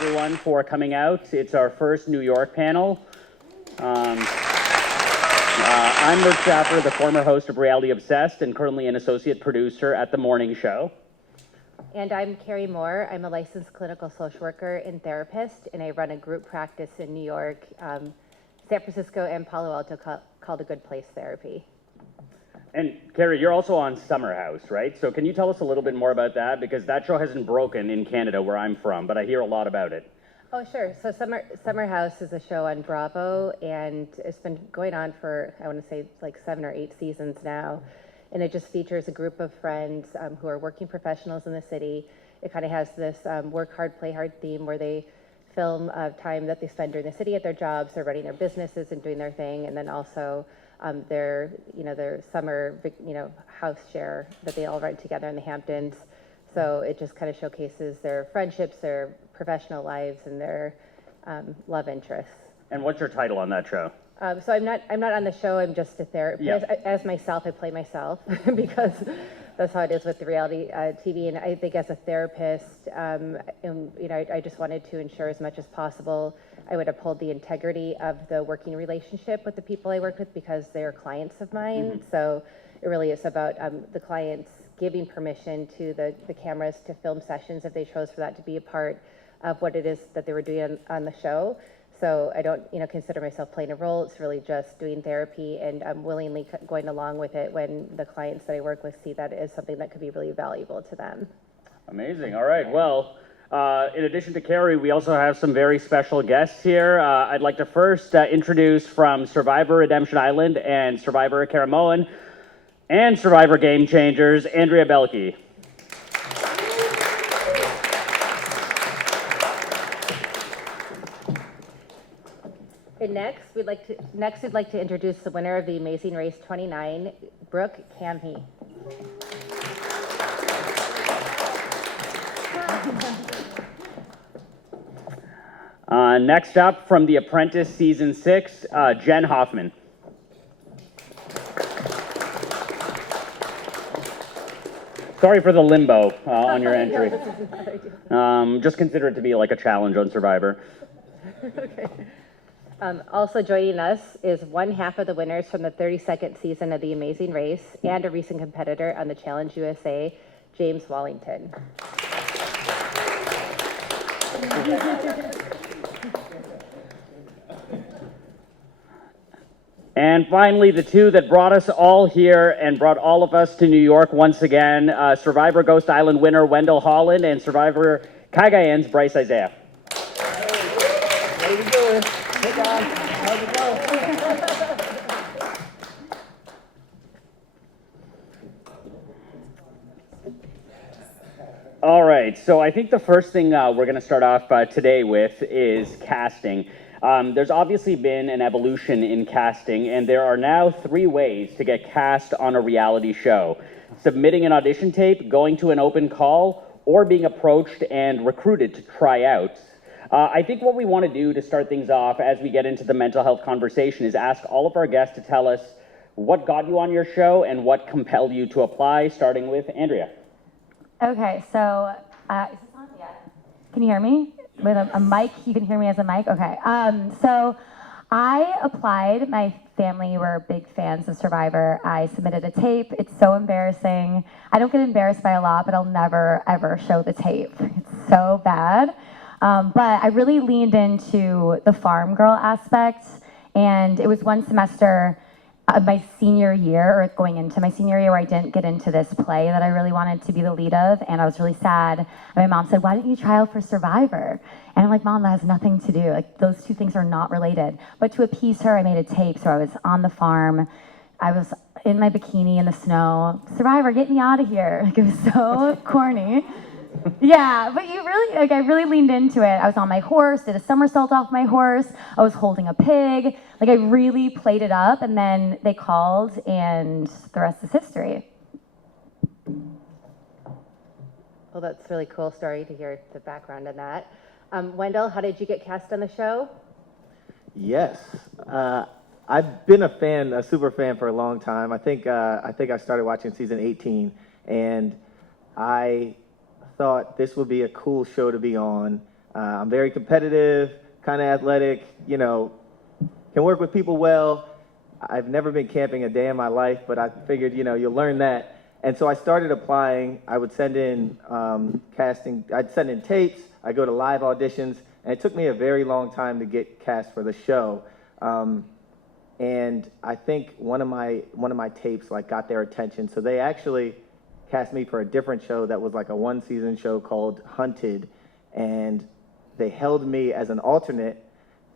everyone for coming out. It's our first New York panel. I'm Merch Schaffer, the former host of Reality Obsessed and currently an associate producer at The Morning Show. And I'm Carrie Moore. I'm a licensed clinical social worker and therapist, and I run a group practice in New York, San Francisco, and Palo Alto called A Good Place Therapy. And Carrie, you're also on Summer House, right? So can you tell us a little bit more about that? Because that show hasn't broken in Canada, where I'm from, but I hear a lot about it. Oh, sure. So Summer House is a show on Bravo, and it's been going on for, I want to say, like 7 or 8 seasons now. And it just features a group of friends who are working professionals in the city. It kind of has this work hard, play hard theme where they film time that they spend during the city at their jobs, they're running their businesses and doing their thing, and then also their summer house share that they all rent together in the Hamptons. So it just kind of showcases their friendships, their professional lives, and their love interests. And what's your title on that show? So I'm not on the show. I'm just a therapist. Yeah. As myself, I play myself because that's how it is with the reality TV. And I think as a therapist, I just wanted to ensure as much as possible I would uphold the integrity of the working relationship with the people I work with because they're clients of mine. Mm-hmm. So it really is about the clients giving permission to the cameras to film sessions if they chose for that to be a part of what it is that they were doing on the show. So I don't, consider myself playing a role. It's really just doing therapy, and I'm willingly going along with it when the clients that I work with see that as something that could be really valuable to them. Amazing. All right. Well, in addition to Carrie, we also have some very special guests here. I'd like to first introduce from Survivor Redemption Island and Survivor Caramoan and Survivor Game Changers, Andrea Boehlke. And next, we'd like to introduce the winner of the Amazing Race 29, Brooke Camhi. Next up, from The Apprentice Season 6, Jenn Hoffman. Sorry for the limbo on your entry. Just consider it to be like a challenge on Survivor. Okay. Also joining us is one half of the winners from the 32nd season of The Amazing Race and a recent competitor on the Challenge USA, James Wallington. And finally, the two that brought us all here and brought all of us to New York once again, Survivor Ghost Island winner Wendell, Holland, and Survivor Cagayan's Brice, Izyah. What are we doing? Hey guys, how's it going? All right, so I think the first thing we're going to start off today with is casting. There's obviously been an evolution in casting, and there are now 3 ways to get cast on a reality show: submitting an audition tape, going to an open call, or being approached and recruited to try out. I think what we want to do to start things off as we get into the mental health conversation is ask all of our guests to tell us what got you on your show and what compelled you to apply, starting with Andrea. Okay, so is this on? Yeah. Can you hear me? With a mic, you can hear me as a mic? Okay. So I applied. My family were big fans of Survivor. I submitted a tape. It's so embarrassing. I don't get embarrassed by a lot, but I'll never, ever show the tape. It's so bad. But I really leaned into the farm girl aspect, and it was one semester of my senior year, or going into my senior year, where I didn't get into this play that I really wanted to be the lead of, and I was really sad. And my mom said, "Why didn't you try out for Survivor?" And I'm like, "Mom, that has nothing to do. Like, those two things are not related." But to appease her, I made a tape, so I was on the farm. I was in my bikini in the snow. "Survivor, get me out of here!" Like, it was so corny. Yeah, but I really leaned into it. I was on my horse, did a somersault off my horse. I was holding a pig. Like, I really played it up, and then they called, and the rest is history. Well, that's a really cool story to hear the background on that. Wendell, how did you get cast on the show? Yes, I've been a super fan for a long time. I think I started watching season 18, and I thought this would be a cool show to be on. I'm very competitive, kind of athletic, you know, can work with people well. I've never been camping a day in my life, but I figured, you know, you'll learn that. And so I started applying. I would send in I'd send in tapes, I'd go to live auditions, and it took me a very long time to get cast for the show. And I think one of my tapes like got their attention. So they actually cast me for a different show that was like a one-season show called Hunted, and they held me as an alternate,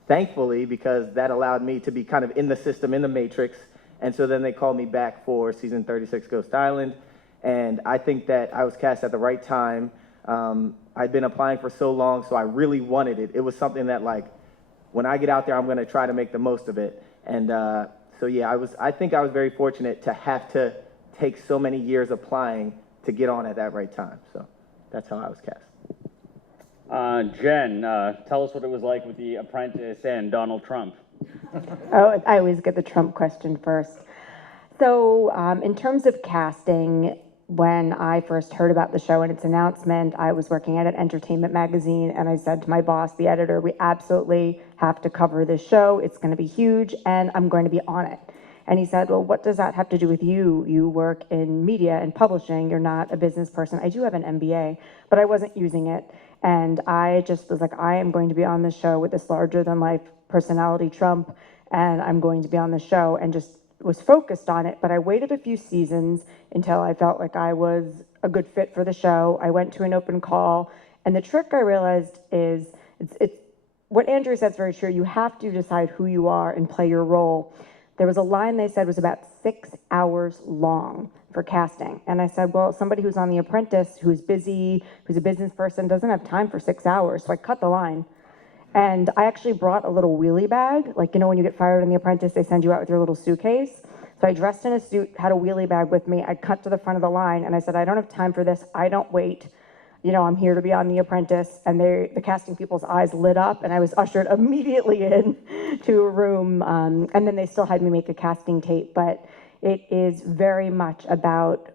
thankfully, because that allowed me to be kind of in the system, in the matrix. And so then they called me back for season 36 Ghost Island, and I think that I was cast at the right time. I'd been applying for so long, so I really wanted it. It was something that, like, when I get out there, I'm going to try to make the most of it. And so yeah, I think I was very fortunate to have to take so many years applying to get on at that right time. So that's how I was cast. Jen, tell us what it was like with the Apprentice and Donald Trump. Oh, I always get the Trump question first. So in terms of casting, when I first heard about the show and its announcement, I was working at an entertainment magazine, and I said to my boss, the editor, we absolutely have to cover this show. It's going to be huge, and I'm going to be on it. And he said, well, what does that have to do with you? You work in media and publishing. You're not a business person. I do have an MBA, but I wasn't using it. And I just was like, I am going to be on this show with this larger-than-life personality, Trump, and I'm going to be on the show, and just was focused on it. But I waited a few seasons until I felt like I was a good fit for the show. I went to an open call, and the trick I realized is, it's what Andrew said is very true. You have to decide who you are and play your role. There was a line they said was about 6 hours long for casting. And I said, well, somebody who's on The Apprentice, who's busy, who's a business person, doesn't have time for 6 hours. So I cut the line. And I actually brought a little wheelie bag. Like, you know, when you get fired in The Apprentice, they send you out with your little suitcase. So I dressed in a suit, had a wheelie bag with me. I cut to the front of the line, and I said, I don't have time for this. I don't wait. You know, I'm here to be on The Apprentice. And the casting people's eyes lit up, and I was ushered immediately in to a room. And then they still had me make a casting tape. But it is very much about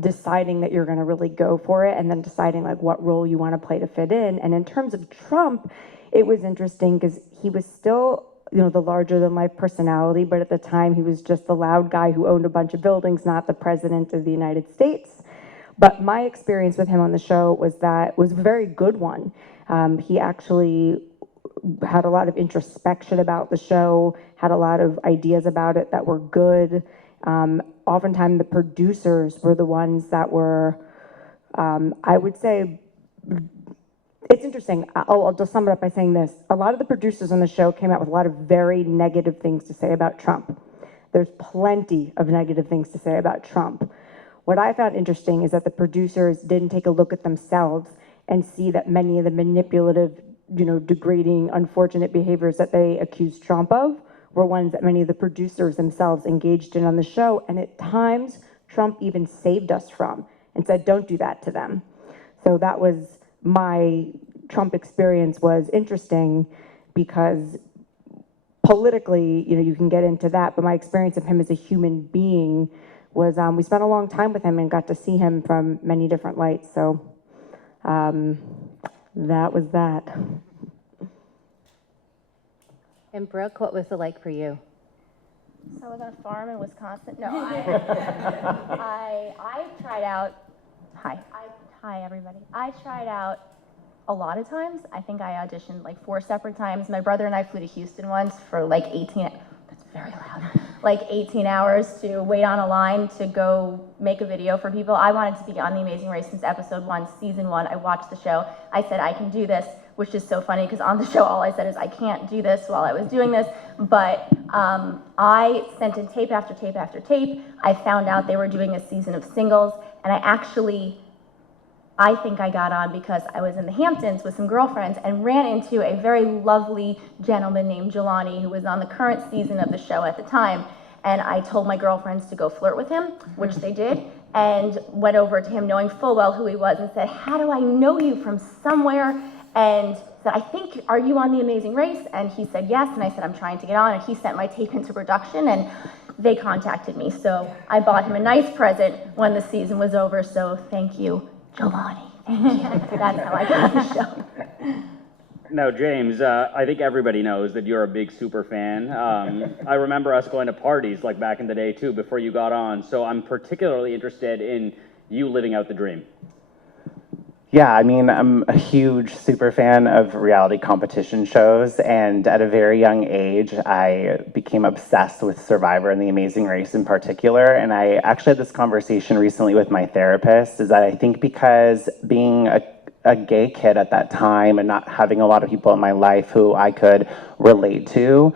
deciding that you're going to really go for it, and then deciding like what role you want to play to fit in. And in terms of Trump, it was interesting because he was still, you know, the larger than life personality, but at the time he was just the loud guy who owned a bunch of buildings, not the president of the United States. But my experience with him on the show was a very good one. He actually had a lot of introspection about the show, had a lot of ideas about it that were good. Oftentimes the producers were the ones that were, I would say, it's interesting. I'll just sum it up by saying this. A lot of the producers on the show came out with a lot of very negative things to say about Trump. There's plenty of negative things to say about Trump. What I found interesting is that the producers didn't take a look at themselves and see that many of the manipulative, you know, degrading, unfortunate behaviors that they accused Trump of were ones that many of the producers themselves engaged in on the show. And at times, Trump even saved us from and said, don't do that to them. So that was my Trump experience was interesting because politically, you know, you can get into that, but my experience of him as a human being was, we spent a long time with him and got to see him from many different lights. So that was that. And Brooke, what was it like for you? So I was on a farm in Wisconsin. No, I tried out. Hi, everybody. I tried out a lot of times. I think I auditioned like 4 separate times. My brother and I flew to Houston once for like 18. That's very loud. Like 18 hours to wait on a line to go make a video for people. I wanted to be on The Amazing Race since episode 1, season 1. I watched the show. I said I can do this, which is so funny because on the show all I said is I can't do this while I was doing this. But I sent in tape after tape after tape. I found out they were doing a season of singles, and I think I got on because I was in the Hamptons with some girlfriends and ran into a very lovely gentleman named Jelani who was on the current season of the show at the time. And I told my girlfriends to go flirt with him, which they did, and went over to him knowing full well who he was and said, how do I know you from somewhere? And said, I think, are you on The Amazing Race? And he said, yes. And I said, I'm trying to get on. And he sent my tape into production and they contacted me. So I bought him a nice present when the season was over. So thank you, Jelani. Thank you. That's how I got on the show. Now, James, I think everybody knows that you're a big super fan. I remember us going to parties like back in the day too before you got on. So I'm particularly interested in you living out the dream. Yeah, I mean, I'm a huge super fan of reality competition shows, and at a very young age, I became obsessed with Survivor and The Amazing Race in particular. And I actually had this conversation recently with my therapist, is that I think because being a gay kid at that time and not having a lot of people in my life who I could relate to,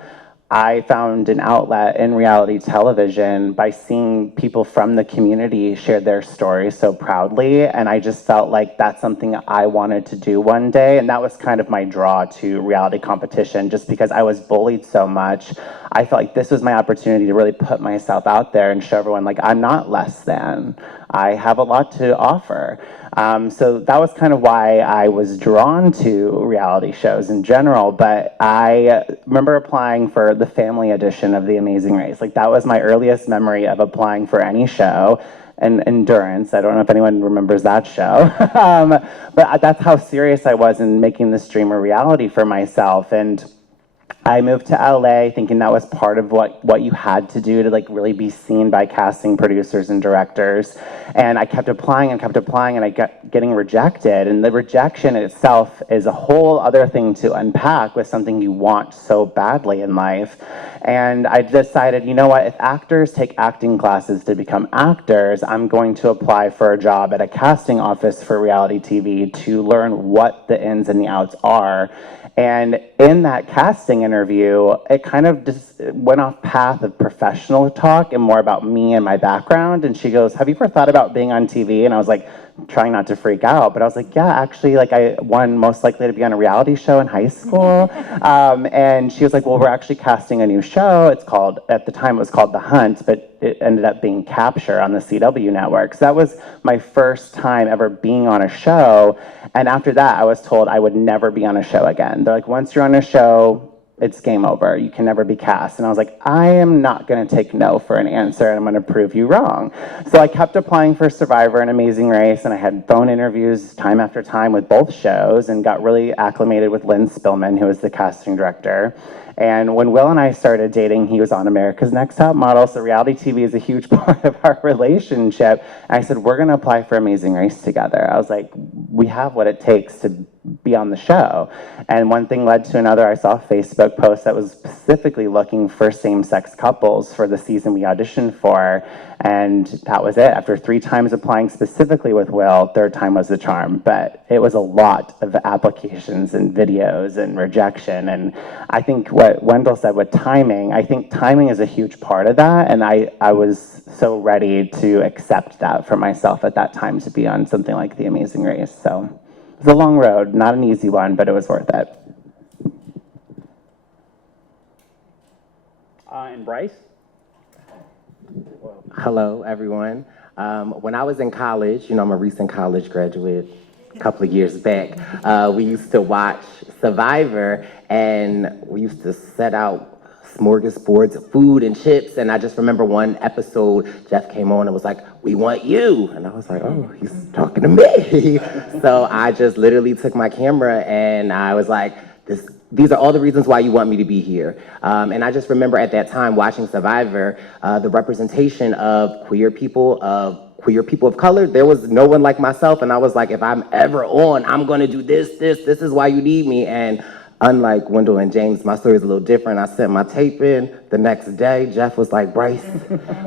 I found an outlet in reality television by seeing people from the community share their stories so proudly. And I just felt like that's something I wanted to do one day. And that was kind of my draw to reality competition, just because I was bullied so much. I felt like this was my opportunity to really put myself out there and show everyone, like, I'm not less than. I have a lot to offer. So that was kind of why I was drawn to reality shows in general. But I remember applying for the family edition of The Amazing Race. Like, that was my earliest memory of applying for any show. And Endurance, I don't know if anyone remembers that show. But that's how serious I was in making this dream a reality for myself. And I moved to LA thinking that was part of what you had to do to like really be seen by casting producers and directors. And I kept applying and I kept getting rejected. And the rejection itself is a whole other thing to unpack with something you want so badly in life. And I decided, you know what, if actors take acting classes to become actors, I'm going to apply for a job at a casting office for reality TV to learn what the ins and the outs are. And in that casting interview, it kind of just went off path of professional talk and more about me and my background. And she goes, have you ever thought about being on TV? And I was like, trying not to freak out, but I was like, yeah, actually, like I won most likely to be on a reality show in high school. And she was like, well, we're actually casting a new show. It's called, at the time it was called The Hunt, but it ended up being Capture on the CW network. So that was my first time ever being on a show. And after that, I was told I would never be on a show again. They're like, once you're on a show, it's game over. You can never be cast. And I was like, I am not going to take no for an answer, and I'm going to prove you wrong. So I kept applying for Survivor and Amazing Race, and I had phone interviews time after time with both shows and got really acclimated with Lynn Spillman, who was the casting director. And when Will and I started dating, he was on America's Next Top Model, so reality TV is a huge part of our relationship. And I said, we're going to apply for Amazing Race together. I was like, we have what it takes to be on the show. And one thing led to another. I saw a Facebook post that was specifically looking for same-sex couples for the season we auditioned for. And that was it. After 3 times applying specifically with Will, 3rd time was the charm. But it was a lot of applications and videos and rejection. And I think what Wendell said with timing, I think timing is a huge part of that. And I was so ready to accept that for myself at that time to be on something like The Amazing Race. So it was a long road, not an easy one, but it was worth it. And Brice? Hello, everyone. When I was in college, you know, I'm a recent college graduate, a couple of years back, we used to watch Survivor, and we used to set out smorgasbords of food and chips. And I just remember one episode, Jeff came on and was like, we want you. And I was like, oh, he's talking to me. So I just literally took my camera and I was like, these are all the reasons why you want me to be here. And I just remember at that time watching Survivor, the representation of queer people of color. There was no one like myself. And I was like, if I'm ever on, I'm gonna do this is why you need me. And unlike Wendell and James, my story is a little different. I sent my tape in the next day. Jeff was like, Brice,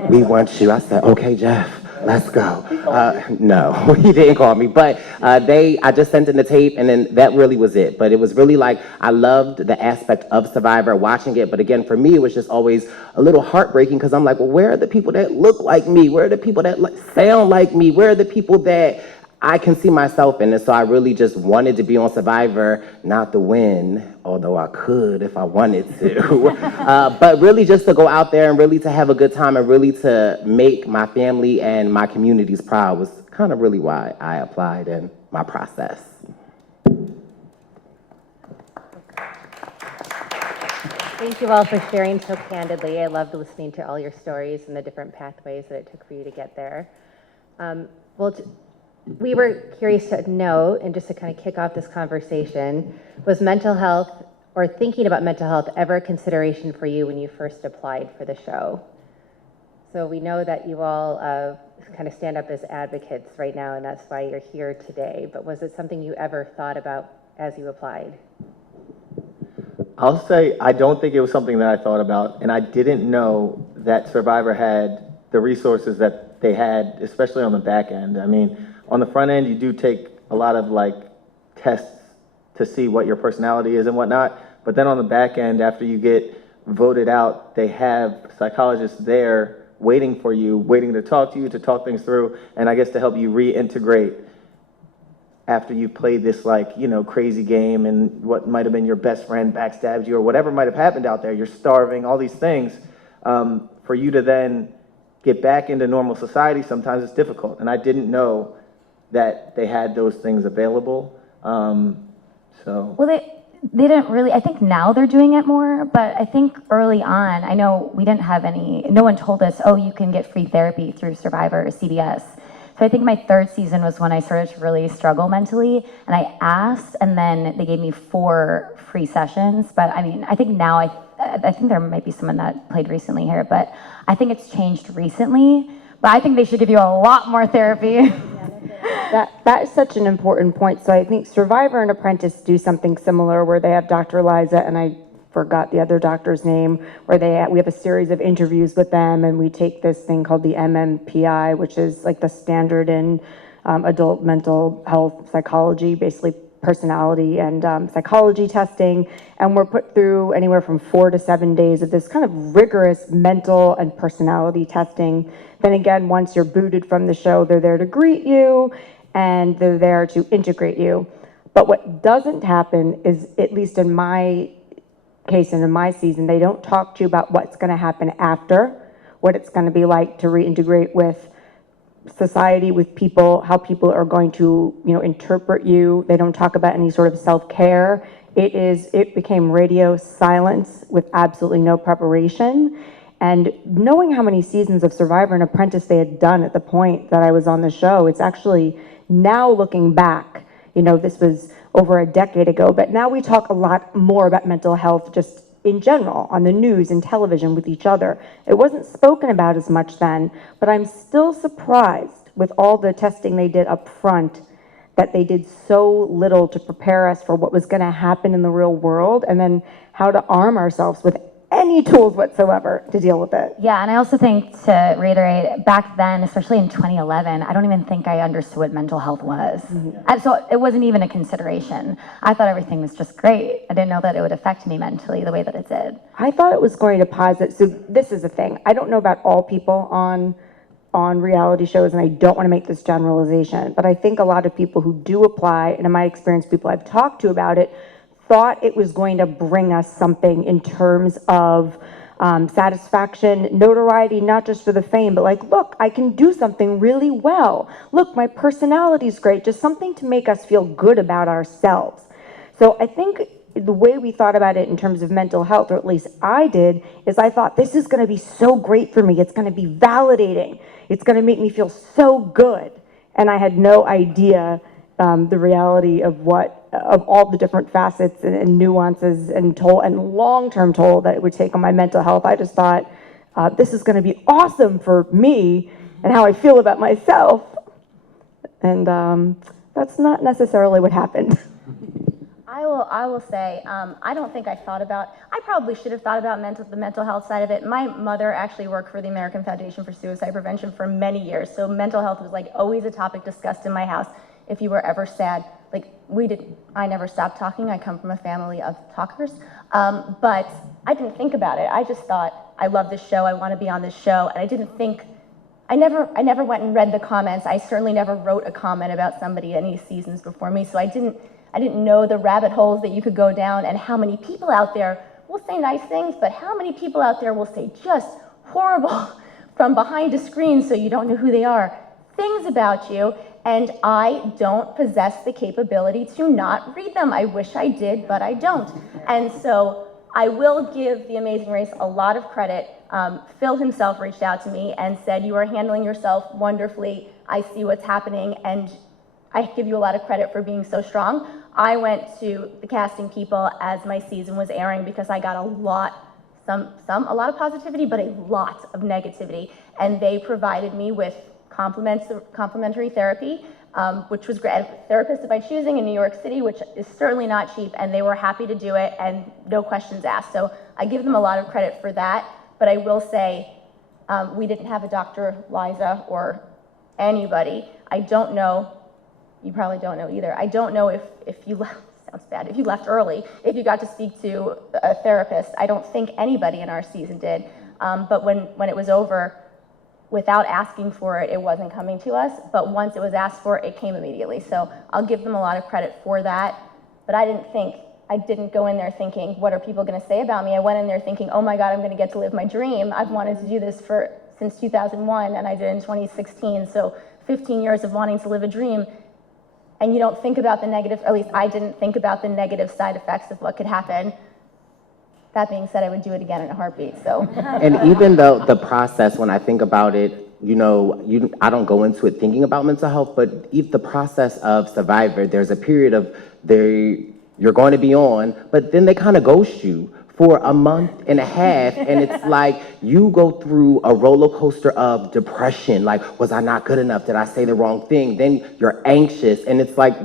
we want you. I said, okay, Jeff, let's go. No, he didn't call me, but I just sent in the tape, and then that really was it. But it was really like, I loved the aspect of Survivor, watching it. But again, for me, it was just always a little heartbreaking, because I'm like, well, where are the people that look like me? Where are the people that sound like me? Where are the people that I can see myself in? And so I really just wanted to be on Survivor, not to win, although I could if I wanted to, but really just to go out there and really to have a good time and really to make my family and my communities proud was kind of really why I applied in my process. Thank you all for sharing so candidly. I loved listening to all your stories and the different pathways that it took for you to get there. we were curious to know, and just to kind of kick off this conversation, was mental health or thinking about mental health ever a consideration for you when you first applied for the show? So we know that you all kind of stand up as advocates right now, and that's why you're here today. But was it something you ever thought about as you applied? I'll say I don't think it was something that I thought about, and I didn't know that Survivor had the resources that they had, especially on the back end. I mean, on the front end, you do take a lot of like tests to see what your personality is and whatnot, but then on the back end, after you get voted out, they have psychologists there waiting for you, waiting to talk to you, to talk things through, and I guess to help you reintegrate after you played this, like, you know, crazy game and what might have been your best friend backstabbed you or whatever might have happened out there. You're starving, all these things. For you to then get back into normal society, sometimes it's difficult. And I didn't know that they had those things available. Well, they didn't really, I think now they're doing it more, but I think early on, I know we didn't have no one told us, oh, you can get free therapy through Survivor or CBS. So I think my third season was when I started to really struggle mentally, and I asked, and then they gave me 4 free sessions. But I mean, I think now, I think there might be someone that played recently here, but I think it's changed recently. But I think they should give you a lot more therapy. That is such an important point. So I think Survivor and Apprentice do something similar where they have Dr. Izyah, and I forgot the other doctor's name, where we have a series of interviews with them, and we take this thing called the MMPI, which is like the standard in adult mental health psychology, basically personality and psychology testing, and we're put through anywhere from 4 to 7 days of this kind of rigorous mental and personality testing. Then again, once you're booted from the show, they're there to greet you, and they're there to integrate you. But what doesn't happen is, at least in my case and in my season, they don't talk to you about what's going to happen after, what it's going to be like to reintegrate with society, with people, how people are going to, you know, interpret you. They don't talk about any sort of self-care. It became radio silence with absolutely no preparation. And knowing how many seasons of Survivor and Apprentice they had done at the point that I was on the show, it's actually, now looking back, you know, this was over a decade ago, but now we talk a lot more about mental health just in general on the news and television with each other. It wasn't spoken about as much then, but I'm still surprised with all the testing they did up front that they did so little to prepare us for what was going to happen in the real world, and then how to arm ourselves with any tools whatsoever to deal with it. Yeah, and I also think, to reiterate, back then, especially in 2011, I don't even think I understood what mental health was. And so it wasn't even a consideration. I thought everything was just great. I didn't know that it would affect me mentally the way that it did. I thought it was going to posit, so this is the thing. I don't know about all people on reality shows, and I don't want to make this generalization, but I think a lot of people who do apply, and in my experience, people I've talked to about it, thought it was going to bring us something in terms of satisfaction, notoriety, not just for the fame, but like, look, I can do something really well. Look, my personality's great, just something to make us feel good about ourselves. So I think the way we thought about it in terms of mental health, or at least I did, is I thought this is going to be so great for me. It's going to be validating. It's going to make me feel so good. And I had no idea the reality of all the different facets and nuances and long-term toll that it would take on my mental health. I just thought, this is going to be awesome for me and how I feel about myself. And that's not necessarily what happened. I will say, I don't think I probably should have thought about the mental health side of it. My mother actually worked for the American Foundation for Suicide Prevention for many years, so mental health was like always a topic discussed in my house. If you were ever sad, I never stopped talking. I come from a family of talkers, but I didn't think about it. I just thought, I love this show, I want to be on this show, and I didn't think, I never went and read the comments. I certainly never wrote a comment about somebody any seasons before me, so I didn't know the rabbit holes that you could go down, and how many people out there will say nice things, but how many people out there will say just horrible from behind a screen so you don't know who they are, things about you. And I don't possess the capability to not read them. I wish I did, but I don't. And so I will give The Amazing Race a lot of credit. Phil himself reached out to me and said, you are handling yourself wonderfully. I see what's happening. And I give you a lot of credit for being so strong. I went to the casting people as my season was airing because I got a lot of positivity, but a lot of negativity. And they provided me with complimentary therapy, which was great. Therapist by choosing in New York City, which is certainly not cheap, and they were happy to do it and no questions asked. So I give them a lot of credit for that, but I will say we didn't have a Dr. Izyah or anybody. I don't know, you probably don't know either. I don't know if you left, sounds bad, if you left early, if you got to speak to a therapist. I don't think anybody in our season did. But when it was over, without asking for it, it wasn't coming to us. But once it was asked for, it came immediately. So I'll give them a lot of credit for that. But I didn't go in there thinking, what are people going to say about me? I went in there thinking, oh my God, I'm going to get to live my dream. I've wanted to do this since 2001, and I did it in 2016. So 15 years of wanting to live a dream. And you don't think about the negative, at least I didn't think about the negative side effects of what could happen. That being said, I would do it again in a heartbeat, so. And even though the process, when I think about it, I don't go into it thinking about mental health, but if the process of Survivor, there's a period of you're going to be on, but then they kind of ghost you for a month and a half, and it's like you go through a roller coaster of depression, like, was I not good enough? Did I say the wrong thing? Then you're anxious, and it's like,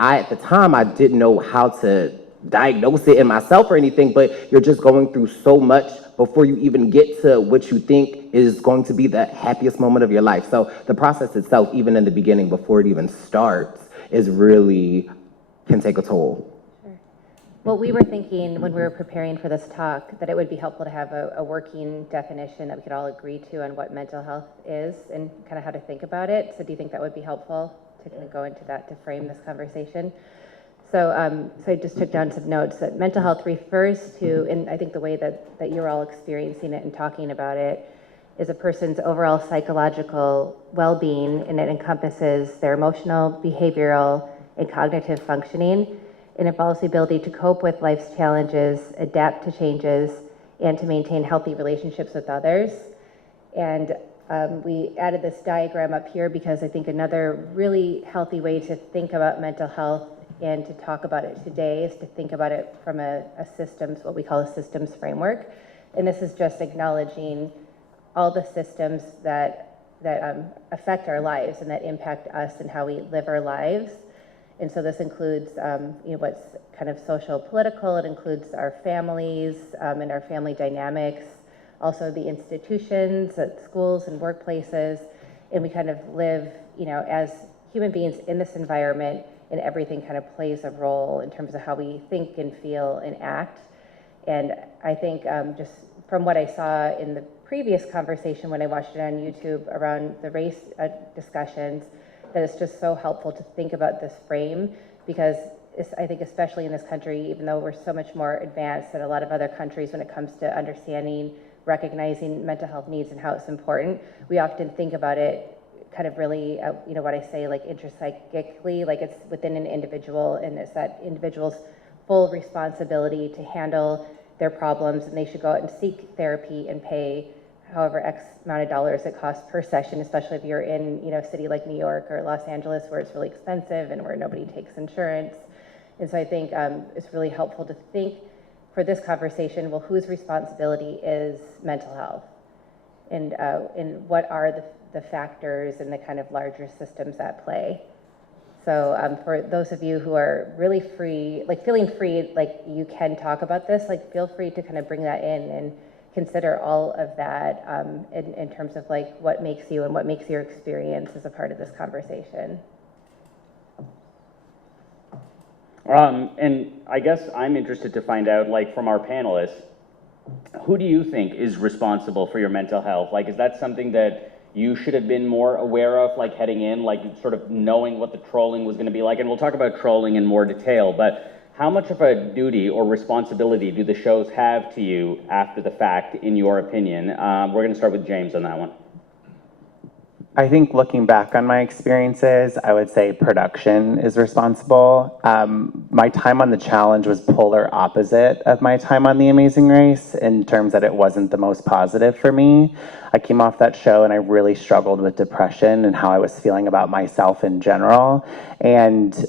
at the time, I didn't know how to diagnose it in myself or anything, but you're just going through so much before you even get to what you think is going to be the happiest moment of your life. So the process itself, even in the beginning, before it even starts, is really can take a toll. Well, we were thinking when we were preparing for this talk that it would be helpful to have a working definition that we could all agree to on what mental health is and kind of how to think about it. So do you think that would be helpful to kind of go into that to frame this conversation? So I just took down some notes that mental health refers to, and I think the way that you're all experiencing it and talking about it, is a person's overall psychological well-being, and it encompasses their emotional, behavioral, and cognitive functioning. It involves the ability to cope with life's challenges, adapt to changes, and to maintain healthy relationships with others. And we added this diagram up here because I think another really healthy way to think about mental health and to talk about it today is to think about it from a systems, what we call a systems framework. And this is just acknowledging all the systems that affect our lives and that impact us and how we live our lives. And so this includes what's kind of social political, it includes our families and our family dynamics, also the institutions at schools and workplaces, and we kind of live as human beings in this environment, and everything kind of plays a role in terms of how we think and feel and act. And I think just from what I saw in the previous conversation when I watched it on YouTube around the race discussions, that it's just so helpful to think about this frame, because I think especially in this country, even though we're so much more advanced than a lot of other countries when it comes to understanding, recognizing mental health needs and how it's important, we often think about it kind of really, what I say, like intrapsychically, like it's within an individual, and it's that individual's full responsibility to handle their problems, and they should go out and seek therapy and pay however X amount of dollars it costs per session, especially if you're in a city like New York or Los Angeles where it's really expensive and where nobody takes insurance. And so I think it's really helpful to think for this conversation, well, whose responsibility is mental health? And what are the factors and the kind of larger systems at play? So for those of you who are really free, like feeling free, like you can talk about this, like feel free to kind of bring that in and consider all of that in terms of like what makes you and what makes your experience as a part of this conversation. And I guess I'm interested to find out, like from our panelists, who do you think is responsible for your mental health? Like, is that something that you should have been more aware of, like heading in, like sort of knowing what the trolling was going to be like? And we'll talk about trolling in more detail, but how much of a duty or responsibility do the shows have to you after the fact, in your opinion? We're going to start with James on that one. I think looking back on my experiences, I would say production is responsible. My time on The Challenge was polar opposite of my time on The Amazing Race in terms that it wasn't the most positive for me. I came off that show and I really struggled with depression and how I was feeling about myself in general. And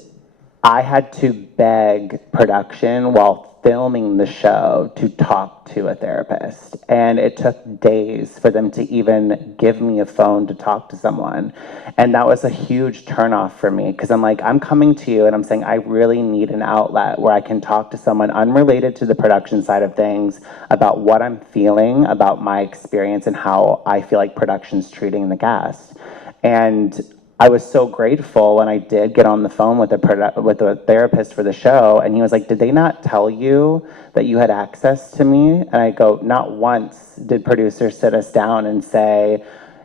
I had to beg production while filming the show to talk to a therapist. And it took days for them to even give me a phone to talk to someone. And that was a huge turnoff for me because I'm like, I'm coming to you and I'm saying I really need an outlet where I can talk to someone unrelated to the production side of things about what I'm feeling, about my experience and how I feel like production's treating the cast. And I was so grateful when I did get on the phone with a therapist for the show, and he was like, "Did they not tell you that you had access to me?" And I go, "Not once did producers sit us down and say,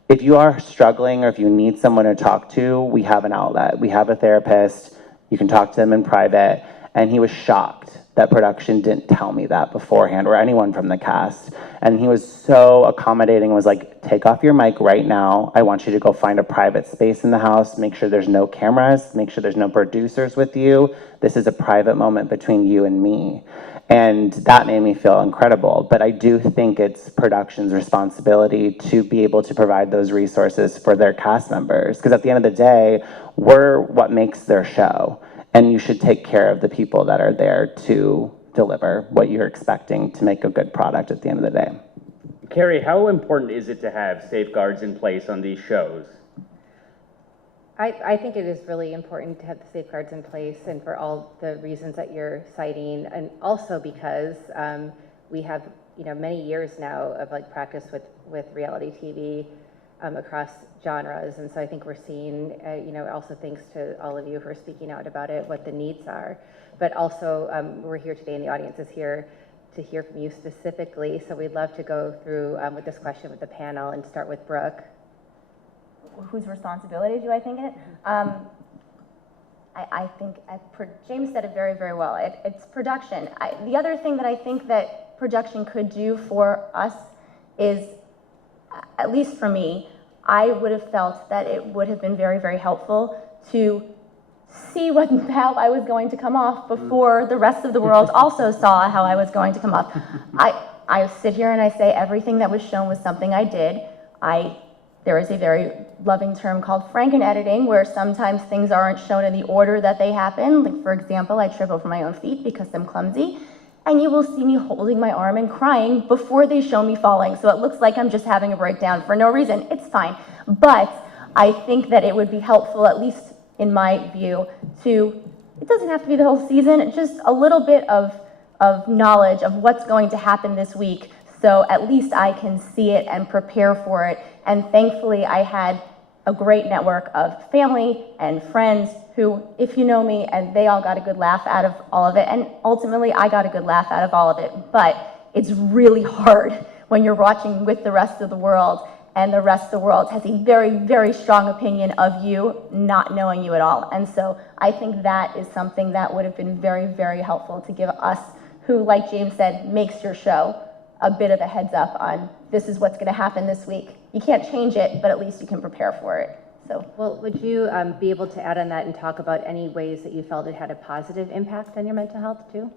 if you are struggling or if you need someone to talk to, we have an outlet. We have a therapist. You can talk to them in private." And he was shocked that production didn't tell me that beforehand, or anyone from the cast. And he was so accommodating, was like, "Take off your mic right now. I want you to go find a private space in the house. Make sure there's no cameras. Make sure there's no producers with you. This is a private moment between you and me." And that made me feel incredible. But I do think it's production's responsibility to be able to provide those resources for their cast members. Because at the end of the day, we're what makes their show. And you should take care of the people that are there to deliver what you're expecting to make a good product at the end of the day. Carrie, how important is it to have safeguards in place on these shows? I think it is really important to have the safeguards in place, and for all the reasons that you're citing, and also because we have many years now of like practice with reality TV across genres, and so I think we're seeing also thanks to all of you for speaking out about it, what the needs are, but also we're here today and the audience is here to hear from you specifically, so we'd love to go through with this question with the panel and start with Brooke. Whose responsibility do I think it? I think James said it very, very well. It's production. The other thing that I think that production could do for us is, at least for me, I would have felt that it would have been very, very helpful to see how I was going to come off before the rest of the world also saw how I was going to come off. I sit here and I say everything that was shown was something I did. There is a very loving term called franken-editing, where sometimes things aren't shown in the order that they happen. Like, for example, I trip over my own feet because I'm clumsy, and you will see me holding my arm and crying before they show me falling. So it looks like I'm just having a breakdown for no reason. It's fine. But I think that it would be helpful, at least in my view, it doesn't have to be the whole season, just a little bit of knowledge of what's going to happen this week, so at least I can see it and prepare for it. And thankfully, I had a great network of family and friends who, if you know me, and they all got a good laugh out of all of it. And ultimately, I got a good laugh out of all of it. But it's really hard when you're watching with the rest of the world, and the rest of the world has a very, very strong opinion of you, not knowing you at all. And so I think that is something that would have been very, very helpful to give us, who, like James said, makes your show, a bit of a heads up on this is what's going to happen this week. You can't change it, but at least you can prepare for it. So, well, would you be able to add on that and talk about any ways that you felt it had a positive impact on your mental health too?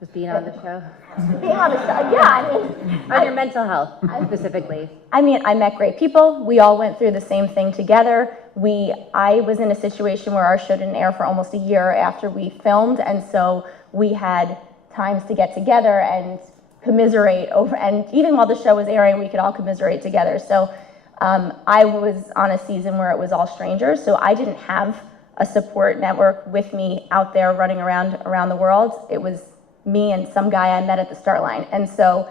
Just being on the show? Being on the show, yeah, I mean. On your mental health, specifically. I mean, I met great people. We all went through the same thing together. I was in a situation where our show didn't air for almost a year after we filmed, and so we had times to get together and commiserate over, and even while the show was airing, we could all commiserate together. So I was on a season where it was all strangers, so I didn't have a support network with me out there running around the world. It was me and some guy I met at the start line, and so,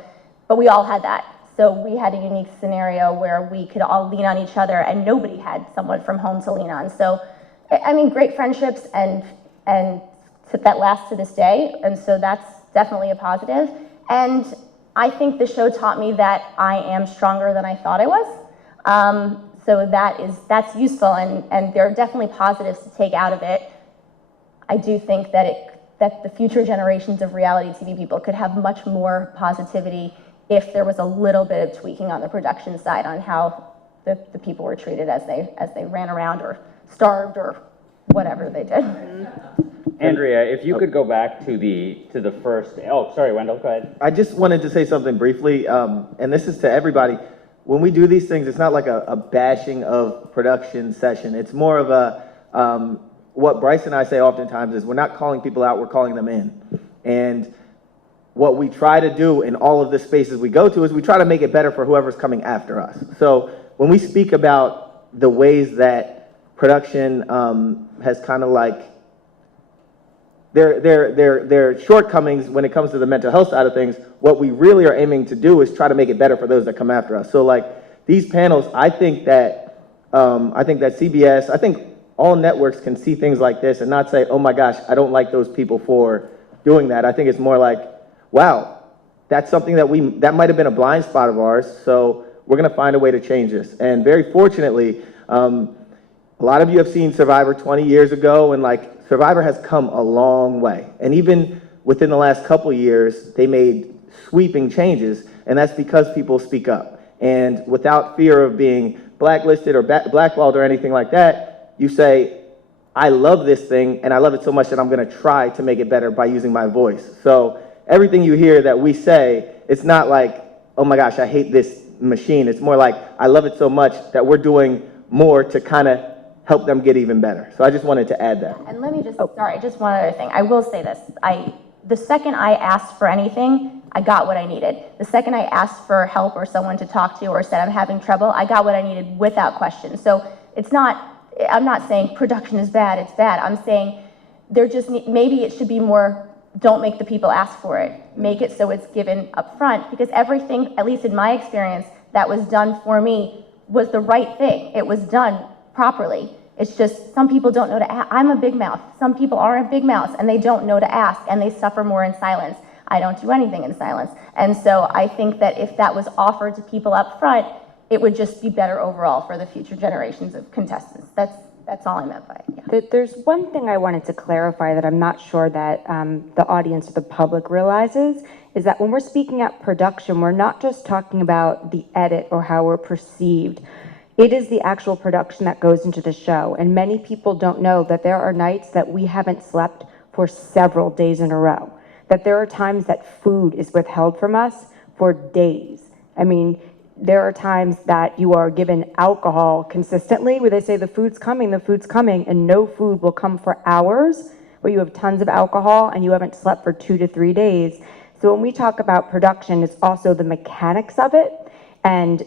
but we all had that. So we had a unique scenario where we could all lean on each other, and nobody had someone from home to lean on. So, I mean, great friendships, and that lasts to this day, and so that's definitely a positive. And I think the show taught me that I am stronger than I thought I was. So that's useful, and there are definitely positives to take out of it. I do think that the future generations of reality TV people could have much more positivity if there was a little bit of tweaking on the production side on how the people were treated as they ran around or starved or whatever they did. Andrea, if you could go back to the first. Oh, sorry, Wendell. Go ahead. I just wanted to say something briefly, and this is to everybody. When we do these things, it's not like a bashing of production session. It's more of a, what Brice and I say oftentimes is we're not calling people out, we're calling them in. And what we try to do in all of the spaces we go to is we try to make it better for whoever's coming after us. So when we speak about the ways that production has kind of like, their shortcomings when it comes to the mental health side of things, what we really are aiming to do is try to make it better for those that come after us. So like these panels, I think that CBS, I think all networks can see things like this and not say, oh my gosh, I don't like those people for doing that. I think it's more like, wow, that's something that might have been a blind spot of ours. So we're gonna find a way to change this. And very fortunately, a lot of you have seen Survivor 20 years ago, and like Survivor has come a long way. And even within the last couple years, they made sweeping changes, and that's because people speak up. And without fear of being blacklisted or blackballed or anything like that, you say, I love this thing, and I love it so much that I'm gonna try to make it better by using my voice. So everything you hear that we say, it's not like, oh my gosh, I hate this machine. It's more like, I love it so much that we're doing more to kind of help them get even better. So I just wanted to add that. And let me just, sorry, just one other thing. I will say this. The second I asked for anything, I got what I needed. The second I asked for help or someone to talk to or said I'm having trouble, I got what I needed without question. So it's not, I'm not saying production is bad, it's bad. I'm saying there just maybe it should be more, don't make the people ask for it. Make it so it's given up front, because everything, at least in my experience, that was done for me was the right thing. It was done properly. It's just some people don't know to ask. I'm a big mouth. Some people aren't big mouths and they don't know to ask and they suffer more in silence. I don't do anything in silence. And so I think that if that was offered to people up front, it would just be better overall for the future generations of contestants. That's all I meant by it. Yeah. There's one thing I wanted to clarify that I'm not sure that the audience or the public realizes, is that when we're speaking at production, we're not just talking about the edit or how we're perceived. It is the actual production that goes into the show. And many people don't know that there are nights that we haven't slept for several days in a row. That there are times that food is withheld from us for days. I mean, there are times that you are given alcohol consistently where they say the food's coming, and no food will come for hours, where you have tons of alcohol and you haven't slept for 2 to 3 days. So when we talk about production, it's also the mechanics of it. And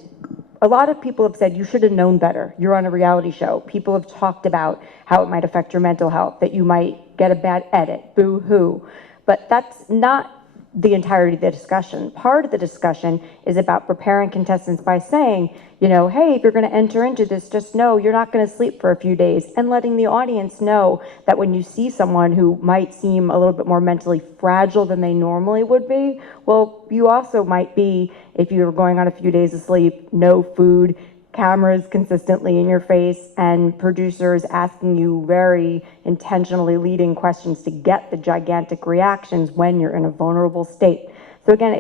a lot of people have said, you should have known better. You're on a reality show. People have talked about how it might affect your mental health, that you might get a bad edit, boo-hoo. But that's not the entirety of the discussion. Part of the discussion is about preparing contestants by saying, you know, hey, if you're going to enter into this, just know you're not going to sleep for a few days, and letting the audience know that when you see someone who might seem a little bit more mentally fragile than they normally would be, well, you also might be, if you're going on a few days of sleep, no food, cameras consistently in your face, and producers asking you very intentionally leading questions to get the gigantic reactions when you're in a vulnerable state. So again,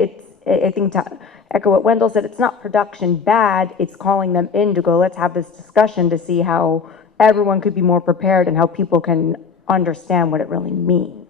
I think to echo what Wendell said, it's not production bad, it's calling them in to go, let's have this discussion to see how everyone could be more prepared and how people can understand what it really means.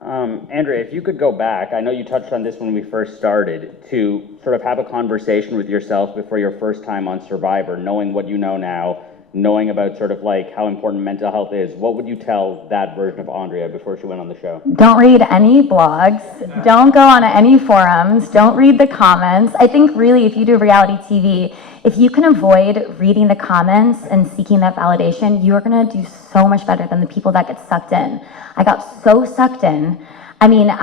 Andrea, if you could go back, I know you touched on this when we first started, to sort of have a conversation with yourself before your first time on Survivor, knowing what you know now, knowing about sort of like how important mental health is, what would you tell that version of Andrea before she went on the show? Don't read any blogs, don't go on any forums, don't read the comments. I think really if you do reality TV, if you can avoid reading the comments and seeking that validation, you are gonna do so much better than the people that get sucked in. I got so sucked in. I mean, luckily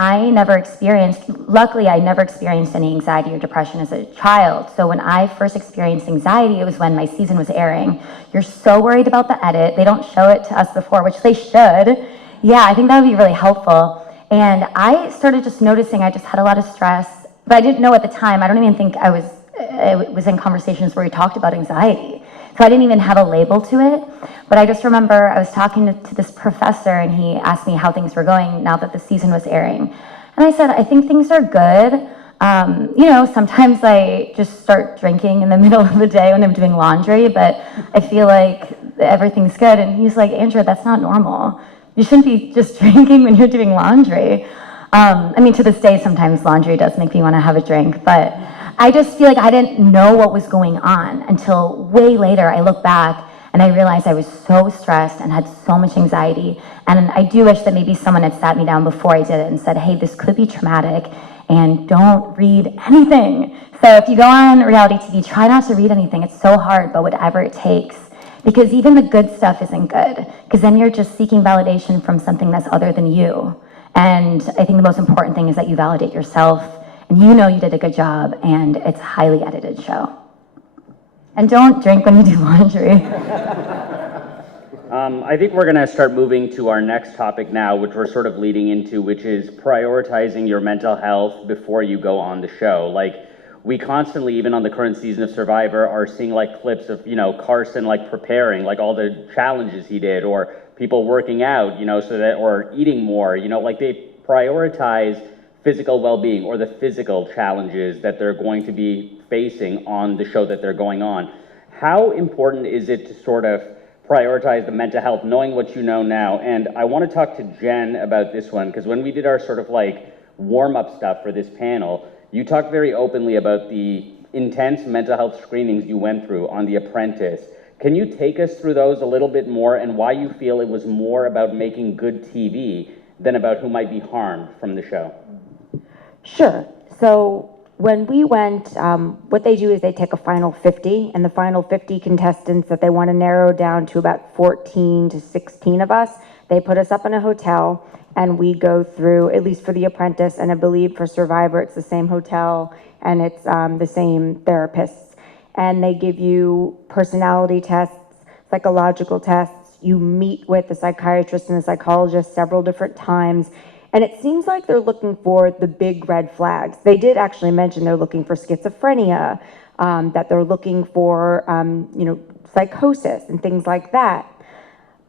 I never experienced any anxiety or depression as a child. So when I first experienced anxiety, it was when my season was airing. You're so worried about the edit. They don't show it to us before, which they should. Yeah, I think that would be really helpful. And I started just noticing I just had a lot of stress, but I didn't know at the time. I don't even think I was in conversations where we talked about anxiety. So I didn't even have a label to it. But I just remember I was talking to this professor and he asked me how things were going now that the season was airing. And I said, I think things are good. Sometimes I just start drinking in the middle of the day when I'm doing laundry, but I feel like everything's good. And he's like, Andrea, that's not normal. You shouldn't be just drinking when you're doing laundry. To this day, sometimes laundry does make me want to have a drink, but I just feel like I didn't know what was going on until way later. I look back and I realized I was so stressed and had so much anxiety. And I do wish that maybe someone had sat me down before I did it and said, hey, this could be traumatic and don't read anything. So if you go on reality TV, try not to read anything. It's so hard, but whatever it takes. Because even the good stuff isn't good, because then you're just seeking validation from something that's other than you. And I think the most important thing is that you validate yourself, and you know you did a good job, and it's a highly edited show. And don't drink when you do laundry. I think we're going to start moving to our next topic now, which we're sort of leading into, which is prioritizing your mental health before you go on the show. Like, we constantly, even on the current season of Survivor, are seeing like clips of, Carson like preparing, like all the challenges he did, or people working out, or eating more, like they prioritize physical well-being or the physical challenges that they're going to be facing on the show that they're going on. How important is it to sort of prioritize the mental health, knowing what you know now? And I want to talk to Jenn about this one, because when we did our sort of like warm-up stuff for this panel, you talked very openly about the intense mental health screenings you went through on The Apprentice. Can you take us through those a little bit more, and why you feel it was more about making good TV than about who might be harmed from the show? Sure. So when we went, what they do is they take a final 50, and the final 50 contestants that they want to narrow down to about 14 to 16 of us, they put us up in a hotel, and we go through, at least for The Apprentice, and I believe for Survivor, it's the same hotel, and it's the same therapists. And they give you personality tests, psychological tests. You meet with the psychiatrist and the psychologist several different times. And it seems like they're looking for the big red flags. They did actually mention they're looking for schizophrenia, that they're looking for, psychosis and things like that.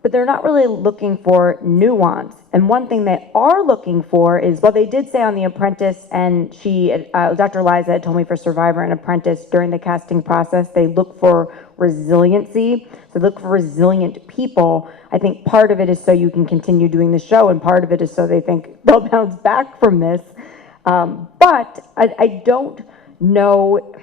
But they're not really looking for nuance. And one thing they are looking for is, well, they did say on The Apprentice, and Dr. Izyah had told me for Survivor and Apprentice during the casting process, they look for resiliency. So look for resilient people. I think part of it is so you can continue doing the show, and part of it is so they think they'll bounce back from this. But I don't know,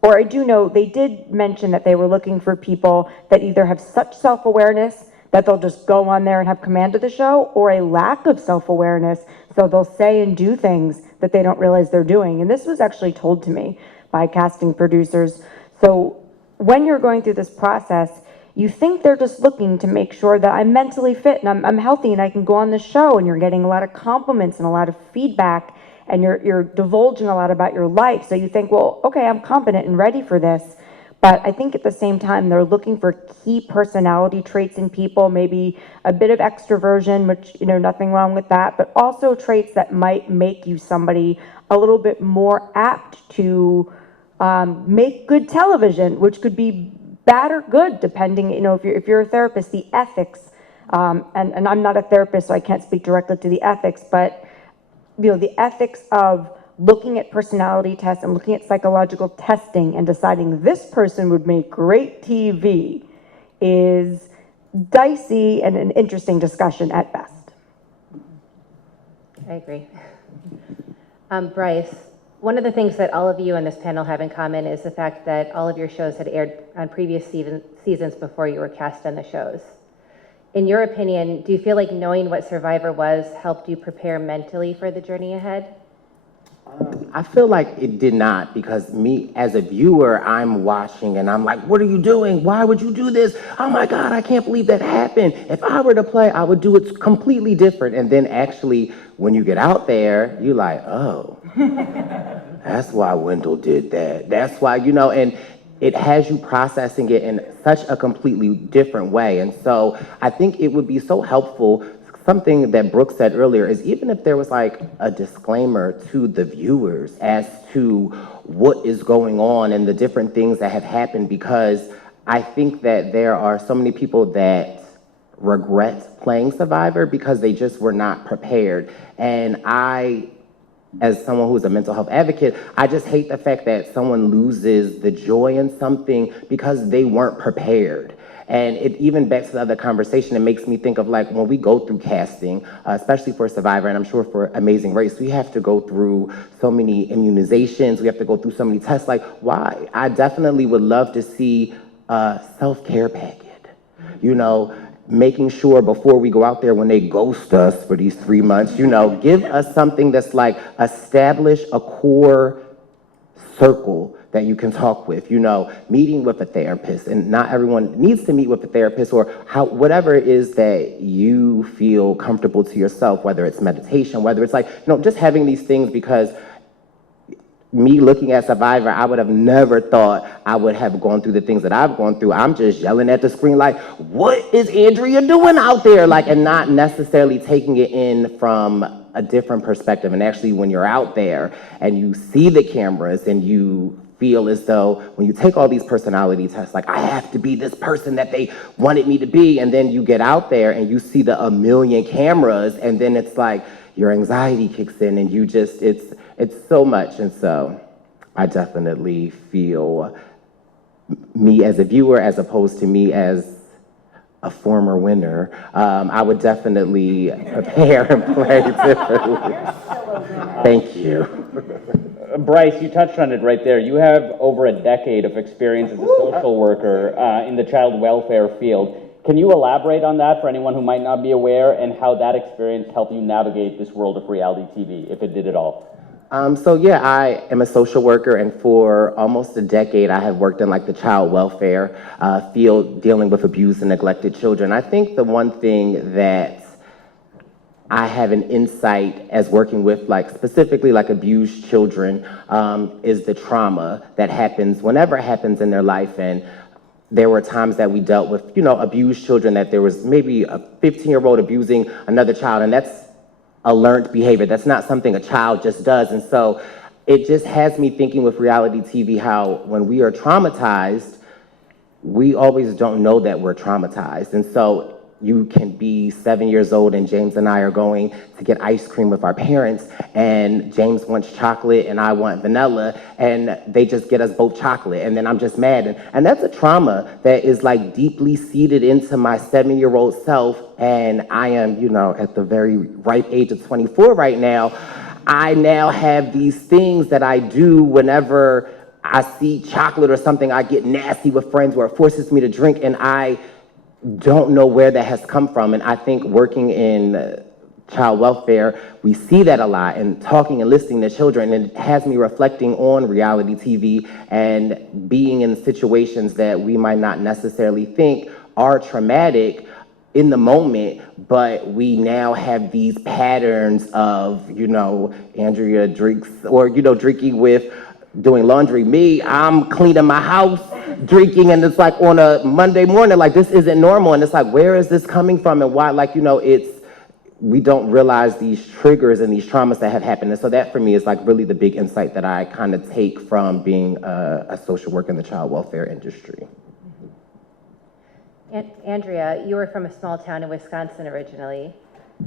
or I do know they did mention that they were looking for people that either have such self-awareness that they'll just go on there and have command of the show, or a lack of self-awareness, so they'll say and do things that they don't realize they're doing. And this was actually told to me by casting producers. So when you're going through this process, you think they're just looking to make sure that I'm mentally fit and I'm healthy and I can go on the show, and you're getting a lot of compliments and a lot of feedback, and you're divulging a lot about your life. So you think, well, okay, I'm competent and ready for this. But I think at the same time, they're looking for key personality traits in people, maybe a bit of extroversion, which, nothing wrong with that, but also traits that might make you somebody a little bit more apt to make good television, which could be bad or good, depending, if you're a therapist, the ethics, and I'm not a therapist, so I can't speak directly to the ethics, but, the ethics of looking at personality tests and looking at psychological testing and deciding this person would make great TV is dicey and an interesting discussion at best. I agree. Brice, one of the things that all of you on this panel have in common is the fact that all of your shows had aired on previous seasons before you were cast on the shows. In your opinion, do you feel like knowing what Survivor was helped you prepare mentally for the journey ahead? I feel like it did not, because me as a viewer, I'm watching and I'm like, what are you doing? Why would you do this? Oh my God, I can't believe that happened. If I were to play, I would do it completely different. And then actually, when you get out there, you're like, oh, that's why Wendell did that. That's why, and it has you processing it in such a completely different way. And so I think it would be so helpful. Something that Brooke said earlier is, even if there was like a disclaimer to the viewers as to what is going on and the different things that have happened, because I think that there are so many people that regret playing Survivor because they just were not prepared. And I as someone who's a mental health advocate, I just hate the fact that someone loses the joy in something because they weren't prepared. And it even backs to the other conversation. It makes me think of like when we go through casting, especially for Survivor, and I'm sure for Amazing Race, we have to go through so many immunizations. We have to go through so many tests. Like, why? I definitely would love to see a self-care packet. You know, making sure before we go out there when they ghost us for these 3 months, you know, give us something that's like establish a core circle that you can talk with, you know, meeting with a therapist, and not everyone needs to meet with a therapist, or whatever it is that you feel comfortable to yourself, whether it's meditation, whether it's like, you know, just having these things, because me looking at Survivor, I would have never thought I would have gone through the things that I've gone through. I'm just yelling at the screen like, what is Andrea doing out there? Like, and not necessarily taking it in from a different perspective. And actually, when you're out there and you see the cameras and you feel as though when you take all these personality tests, like, I have to be this person that they wanted me to be, and then you get out there and you see the a million cameras, and then it's like your anxiety kicks in, and you just, it's so much. And so I definitely feel me as a viewer, as opposed to me as a former winner, I would definitely prepare and play differently. Thank you. Brice, you touched on it right there. You have over a decade of experience as a social worker in the child welfare field. Can you elaborate on that for anyone who might not be aware, and how that experience helped you navigate this world of reality TV, if it did at all? So yeah, I am a social worker, and for almost a decade, I have worked in like the child welfare field, dealing with abused and neglected children. I think the one thing that I have an insight as working with like specifically like abused children is the trauma that happens whenever it happens in their life. And there were times that we dealt with, you know, abused children, that there was maybe a 15-year-old abusing another child, and that's a learned behavior. That's not something a child just does. And so it just has me thinking with reality TV how when we are traumatized, we always don't know that we're traumatized. And so you can be 7 years old, and James and I are going to get ice cream with our parents, and James wants chocolate and I want vanilla, and they just get us both chocolate, and then I'm just mad. And that's a trauma that is like deeply seated into my 7-year-old self, and I am, you know, at the very ripe age of 24 right now. I now have these things that I do whenever I see chocolate or something. I get nasty with friends where it forces me to drink, and I don't know where that has come from. And I think working in child welfare, we see that a lot, and talking and listening to children, and it has me reflecting on reality TV and being in situations that we might not necessarily think are traumatic in the moment, but we now have these patterns of, you know, Andrea drinks, or, you know, drinking with doing laundry. Me, I'm cleaning my house, drinking, and it's like on a Monday morning, like this isn't normal, and it's like, where is this coming from, and why? Like, you know, we don't realize these triggers and these traumas that have happened. And so that for me is like really the big insight that I kind of take from being a social worker in the child welfare industry. Andrea, you were from a small town in Wisconsin originally.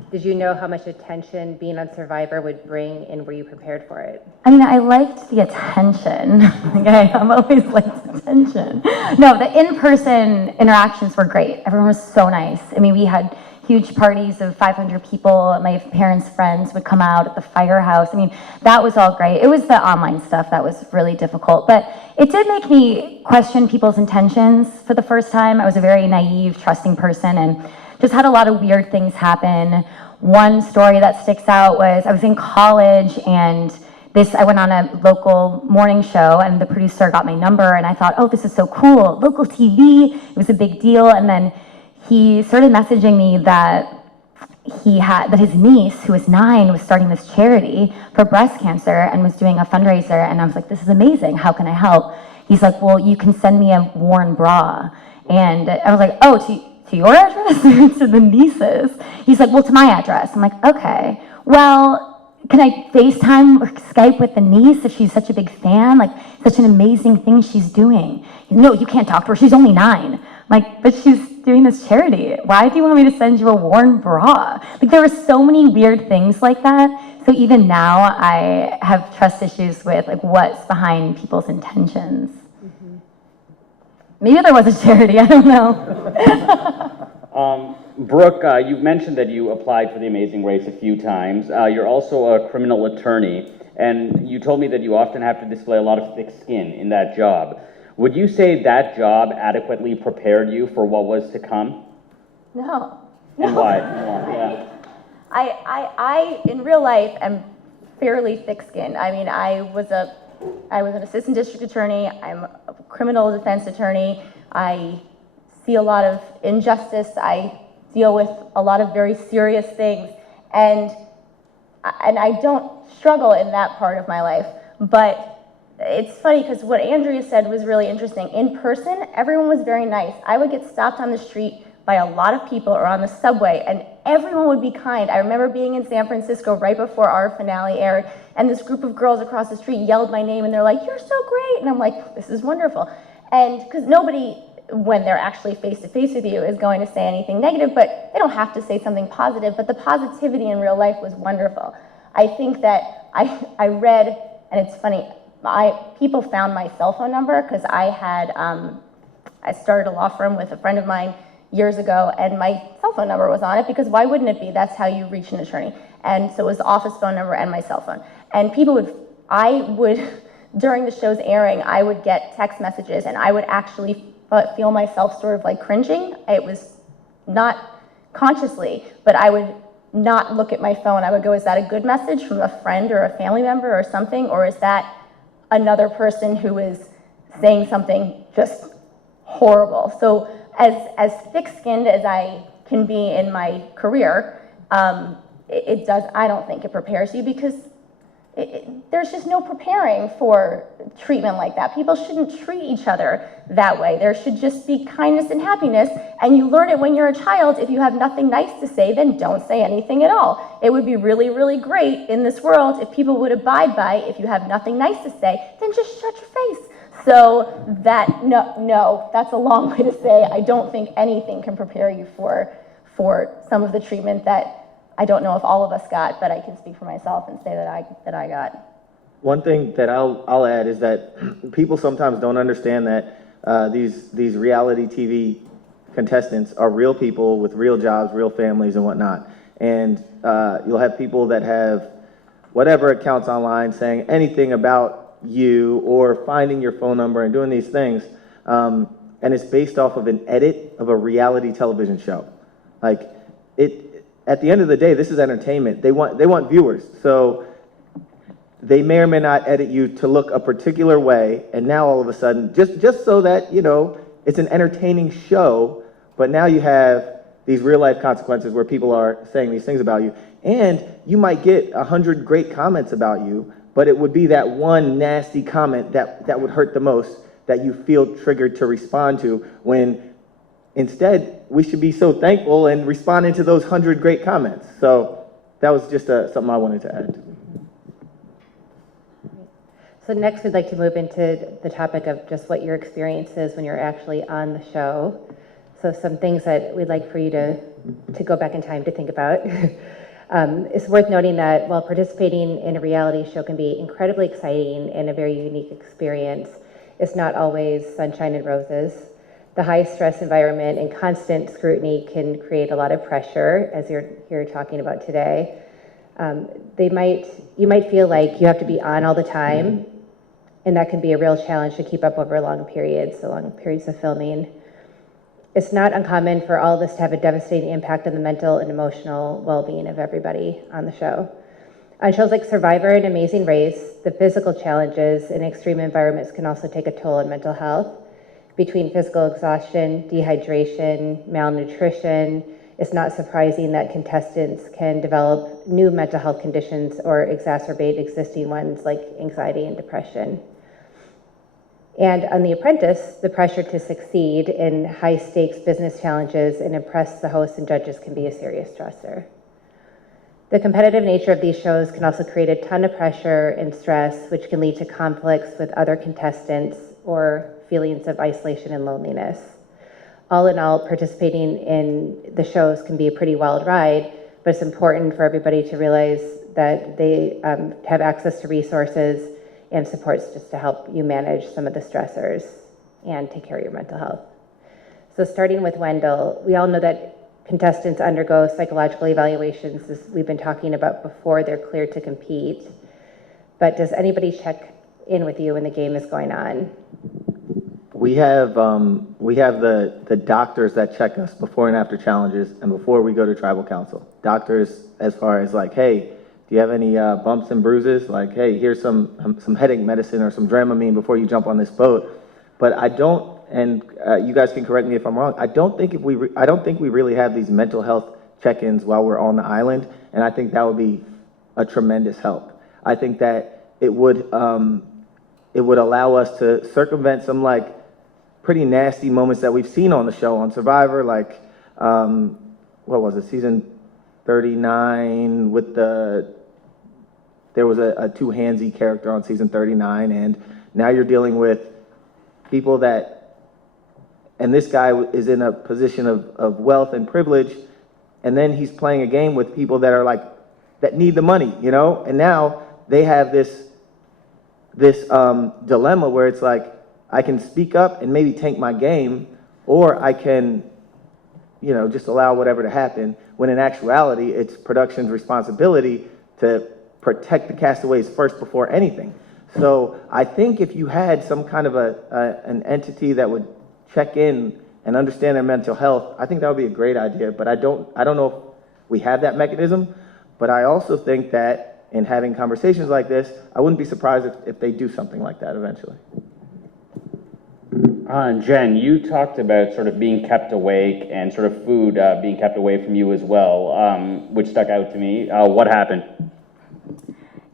Did you know how much attention being on Survivor would bring, and were you prepared for it? I mean, I liked the attention. I've always liked attention. No, the in-person interactions were great. Everyone was so nice. I mean, we had huge parties of 500 people. My parents' friends would come out at the firehouse. I mean, that was all great. It was the online stuff that was really difficult, but it did make me question people's intentions for the first time. I was a very naive, trusting person, and just had a lot of weird things happen. One story that sticks out was I was in college, and I went on a local morning show, and the producer got my number, and I thought, oh, this is so cool, local TV, it was a big deal. And then he started messaging me that his niece, who was 9, was starting this charity for breast cancer and was doing a fundraiser. And I was like, this is amazing, how can I help? He's like, well, you can send me a worn bra. And I was like, oh, to your address or to the niece's? He's like, well, to my address. I'm like, okay, well, can I FaceTime or Skype with the niece if she's such a big fan? Like, such an amazing thing she's doing. No, you can't talk to her, she's only 9. I'm like, but she's doing this charity. Why do you want me to send you a worn bra? Like, there were so many weird things like that. So even now, I have trust issues with like what's behind people's intentions. Maybe there was a charity, I don't know. Brooke, you've mentioned that you applied for The Amazing Race a few times. You're also a criminal attorney, and you told me that you often have to display a lot of thick skin in that job. Would you say that job adequately prepared you for what was to come? No. And why? Yeah. I in real life am fairly thick-skinned. I mean, I was an assistant district attorney. I'm a criminal defense attorney. I see a lot of injustice. I deal with a lot of very serious things, and I don't struggle in that part of my life. But it's funny because what Andrea said was really interesting. In person, everyone was very nice. I would get stopped on the street by a lot of people or on the subway, and everyone would be kind. I remember being in San Francisco right before our finale aired, and this group of girls across the street yelled my name, and they're like, "You're so great," and I'm like, "This is wonderful." And because nobody, when they're actually face-to-face with you, is going to say anything negative, but they don't have to say something positive, but the positivity in real life was wonderful. I think that I read, and it's funny, people found my cell phone number because I started a law firm with a friend of mine years ago, and my cell phone number was on it because why wouldn't it be? That's how you reach an attorney. And so it was the office phone number and my cell phone. And during the show's airing, I would get text messages and I would actually feel myself sort of like cringing. It was not consciously, but I would not look at my phone. I would go, is that a good message from a friend or a family member or something? Or is that another person who is saying something just horrible? So as thick-skinned as I can be in my career, I don't think it prepares you because there's just no preparing for treatment like that. People shouldn't treat each other that way. There should just be kindness and happiness, and you learn it when you're a child. If you have nothing nice to say, then don't say anything at all. It would be really, really great in this world if people would abide by, if you have nothing nice to say, then just shut your face. So that's a long way to say I don't think anything can prepare you for some of the treatment that I don't know if all of us got, but I can speak for myself and say that I got. One thing that I'll add is that people sometimes don't understand that these reality TV contestants are real people with real jobs, real families, and whatnot. And you'll have people that have whatever accounts online saying anything about you or finding your phone number and doing these things, and it's based off of an edit of a reality television show. Like at the end of the day, this is entertainment. They want viewers, so they may or may not edit you to look a particular way, and now all of a sudden, just so that it's an entertaining show, but now you have these real life consequences where people are saying these things about you, and you might get 100 great comments about you, but it would be that one nasty comment that would hurt the most that you feel triggered to respond to, when instead we should be so thankful and responding to those 100 great comments. So that was just something I wanted to add. So next we'd like to move into the topic of just what your experience is when you're actually on the show. So some things that we'd like for you to go back in time to think about. It's worth noting that while participating in a reality show can be incredibly exciting and a very unique experience, it's not always sunshine and roses. The high stress environment and constant scrutiny can create a lot of pressure, as you're here talking about today. You might feel like you have to be on all the time, and that can be a real challenge to keep up over long periods of filming. It's not uncommon for all of this to have a devastating impact on the mental and emotional well-being of everybody on the show. On shows like Survivor and Amazing Race, the physical challenges in extreme environments can also take a toll on mental health. Between physical exhaustion, dehydration, malnutrition, it's not surprising that contestants can develop new mental health conditions or exacerbate existing ones like anxiety and depression. And on The Apprentice, the pressure to succeed in high-stakes business challenges and impress the hosts and judges can be a serious stressor. The competitive nature of these shows can also create a ton of pressure and stress, which can lead to conflicts with other contestants or feelings of isolation and loneliness. all in all, participating in the shows can be a pretty wild ride, but it's important for everybody to realize that they have access to resources and supports just to help you manage some of the stressors and take care of your mental health. So starting with Wendell, we all know that contestants undergo psychological evaluations, as we've been talking about before they're cleared to compete. But does anybody check in with you when the game is going on? We have the doctors that check us before and after challenges and before we go to tribal council. Doctors, as far as like, hey, do you have any bumps and bruises? Like, hey, here's some headache medicine or some Dramamine before you jump on this boat. But I don't, and you guys can correct me if I'm wrong. I don't think we really have these mental health check-ins while we're on the island, and I think that would be a tremendous help. I think that it would allow us to circumvent some like pretty nasty moments that we've seen on the show on Survivor, like what was it, season 39 with there was a too-handsy character on season 39, and now you're dealing with people that, and this guy is in a position of wealth and privilege, and then he's playing a game with people that are like, that need the money, you know? And now they have this dilemma where it's like, I can speak up and maybe tank my game, or I can, you know, just allow whatever to happen, when in actuality, it's production's responsibility to protect the castaways first before anything. So I think if you had some kind of an entity that would check in and understand their mental health, I think that would be a great idea. But I don't know if we have that mechanism. But I also think that in having conversations like this, I wouldn't be surprised if they do something like that eventually. Jenn, you talked about sort of being kept awake and sort of food being kept away from you as well, which stuck out to me. What happened?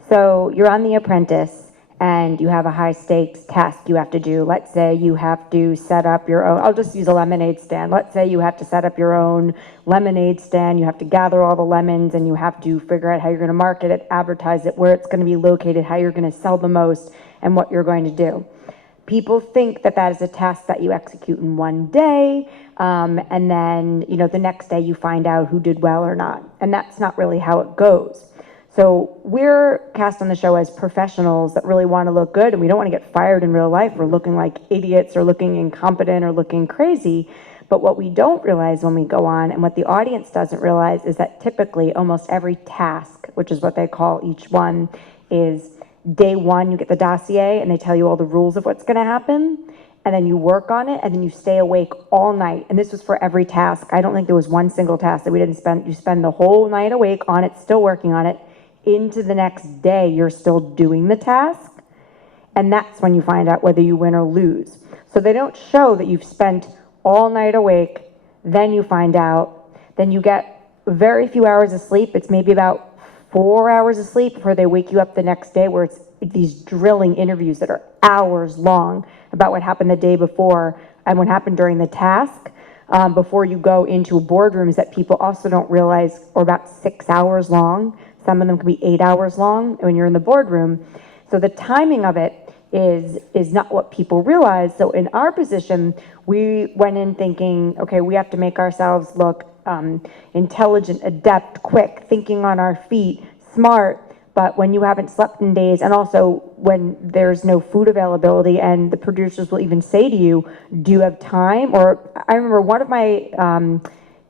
So you're on The Apprentice, and you have a high stakes task you have to do. Let's say you have to set up your own, I'll just use a lemonade stand. Let's say you have to set up your own lemonade stand. You have to gather all the lemons, and you have to figure out how you're going to market it, advertise it, where it's going to be located, how you're going to sell the most, and what you're going to do. People think that that is a task that you execute in one day, and then, you know, the next day you find out who did well or not. And that's not really how it goes. So we're cast on the show as professionals that really want to look good, and we don't want to get fired in real life. We're looking like idiots or looking incompetent or looking crazy. But what we don't realize when we go on, and what the audience doesn't realize, is that typically almost every task, which is what they call each one, is day one, you get the dossier and they tell you all the rules of what's going to happen, and then you work on it, and then you stay awake all night. And this was for every task. I don't think there was one single task that we didn't spend. You spend the whole night awake on it, still working on it. Into the next day, you're still doing the task, and that's when you find out whether you win or lose. So they don't show that you've spent all night awake, then you find out, then you get very few hours of sleep. It's maybe about 4 hours of sleep before they wake you up the next day, where it's these drilling interviews that are hours long about what happened the day before and what happened during the task, before you go into boardrooms that people also don't realize are about 6 hours long. Some of them can be 8 hours long when you're in the boardroom. So the timing of it is not what people realize. So in our position, we went in thinking, okay, we have to make ourselves look intelligent, adept, quick, thinking on our feet, smart. But when you haven't slept in days, and also when there's no food availability, and the producers will even say to you, do you have time? Or I remember one of my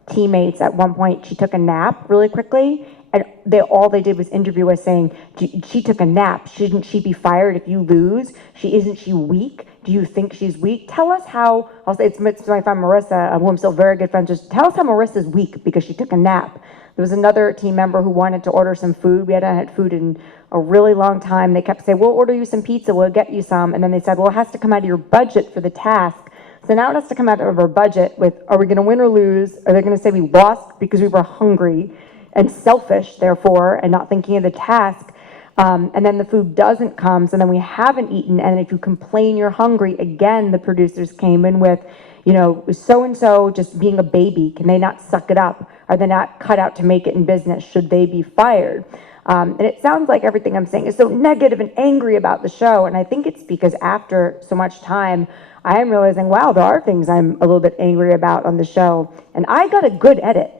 teammates at one point, she took a nap really quickly, and all they did was interview us saying, she took a nap. Shouldn't she be fired if you lose? Isn't she weak? Do you think she's weak? Tell us how, I'll say it's my friend Marissa, who I'm still very good friends with. Tell us how Marissa's weak because she took a nap. There was another team member who wanted to order some food. We hadn't had food in a really long time. They kept saying, we'll order you some pizza, we'll get you some. And then they said, well, it has to come out of your budget for the task. So now it has to come out of our budget with, are we gonna win or lose? Are they gonna say we lost because we were hungry and selfish, therefore, and not thinking of the task? And then the food doesn't come, so then we haven't eaten, and if you complain you're hungry, again, the producers came in with, you know, so-and-so just being a baby, can they not suck it up? Are they not cut out to make it in business? Should they be fired? And it sounds like everything I'm saying is so negative and angry about the show, and I think it's because after so much time, I am realizing, wow, there are things I'm a little bit angry about on the show. And I got a good edit.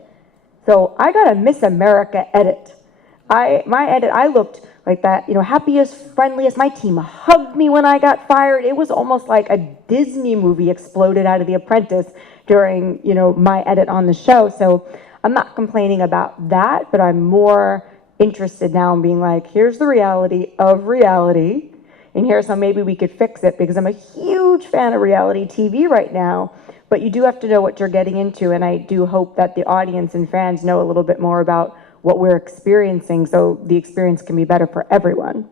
So I got a Miss America edit. My edit, I looked like that, happiest, friendliest. My team hugged me when I got fired. It was almost like a Disney movie exploded out of The Apprentice during, my edit on the show. So I'm not complaining about that, but I'm more interested now in being like, here's the reality of reality, and here's how maybe we could fix it, because I'm a huge fan of reality TV right now, but you do have to know what you're getting into, and I do hope that the audience and fans know a little bit more about what we're experiencing so the experience can be better for everyone.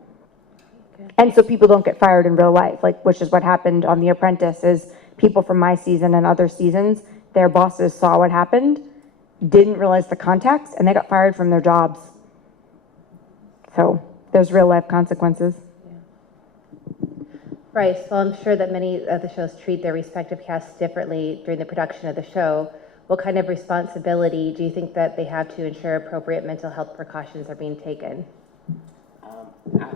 And so people don't get fired in real life, which is what happened on The Apprentice, is people from my season and other seasons, their bosses saw what happened, didn't realize the context, and they got fired from their jobs. So there's real life consequences. Brice, well, I'm sure that many of the shows treat their respective casts differently during the production of the show. What kind of responsibility do you think that they have to ensure appropriate mental health precautions are being taken?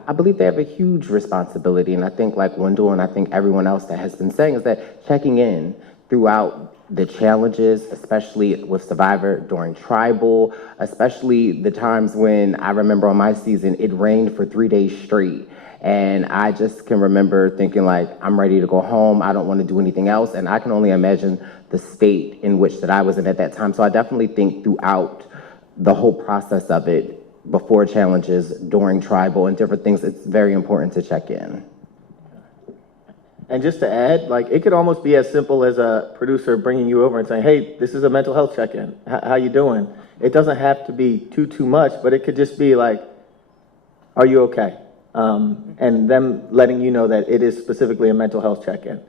I believe they have a huge responsibility, and I think like Wendell and I think everyone else that has been saying is that checking in throughout the challenges, especially with Survivor during Tribal, especially the times when I remember on my season, it rained for 3 days straight. And I just can remember thinking like, I'm ready to go home. I don't want to do anything else. And I can only imagine the state in which that I was in at that time. So I definitely think throughout the whole process of it, before challenges, during Tribal and different things, it's very important to check in. And just to add, it could almost be as simple as a producer bringing you over and saying, hey, this is a mental health check-in. How you doing? It doesn't have to be too much, but it could just be like, are you okay? And them letting you know that it is specifically a mental health check-in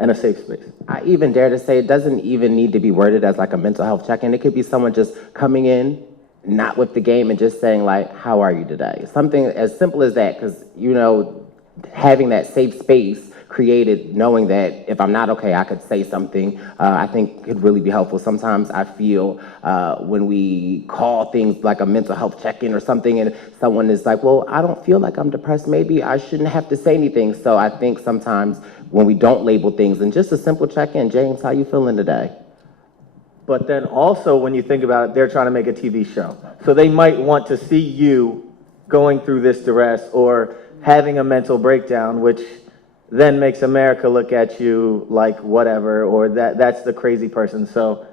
and a safe space. I even dare to say it doesn't even need to be worded as like a mental health check-in. It could be someone just coming in, not with the game, and just saying like, how are you today? Something as simple as that, because, having that safe space created, knowing that if I'm not okay, I could say something, I think could really be helpful. Sometimes I feel when we call things like a mental health check-in or something, and someone is like, well, I don't feel like I'm depressed, maybe I shouldn't have to say anything. So I think sometimes when we don't label things, and just a simple check-in, James, how you feeling today? But then also, when you think about it, they're trying to make a TV show. So they might want to see you going through this duress or having a mental breakdown, which then makes America look at you like whatever, or that's the crazy person. So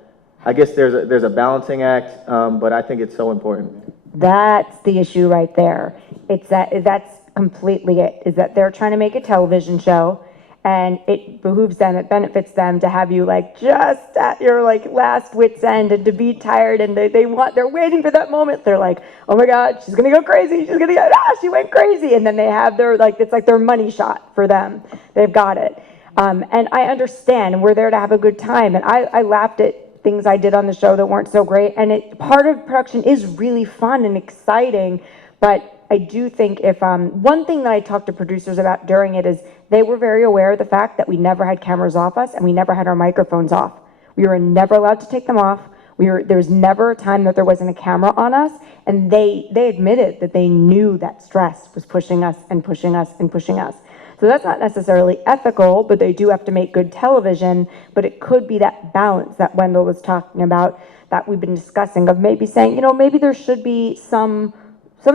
I guess there's a balancing act, but I think it's so important. That's the issue right there. That's completely it, is that they're trying to make a television show, and it behooves them, it benefits them to have you just at your last wit's end and to be tired, and they're waiting for that moment. They're like, oh my God, she's gonna go crazy, she went crazy, and then they have their it's like their money shot for them. They've got it. And I understand, and we're there to have a good time, and I laughed at things I did on the show that weren't so great, and part of production is really fun and exciting, but I do think if, one thing that I talked to producers about during it is they were very aware of the fact that we never had cameras off us and we never had our microphones off. We were never allowed to take them off. There was never a time that there wasn't a camera on us, and they admitted that they knew that stress was pushing us and pushing us and pushing us. So that's not necessarily ethical, but they do have to make good television, but it could be that balance that Wendell was talking about that we've been discussing, of maybe saying, maybe there should be some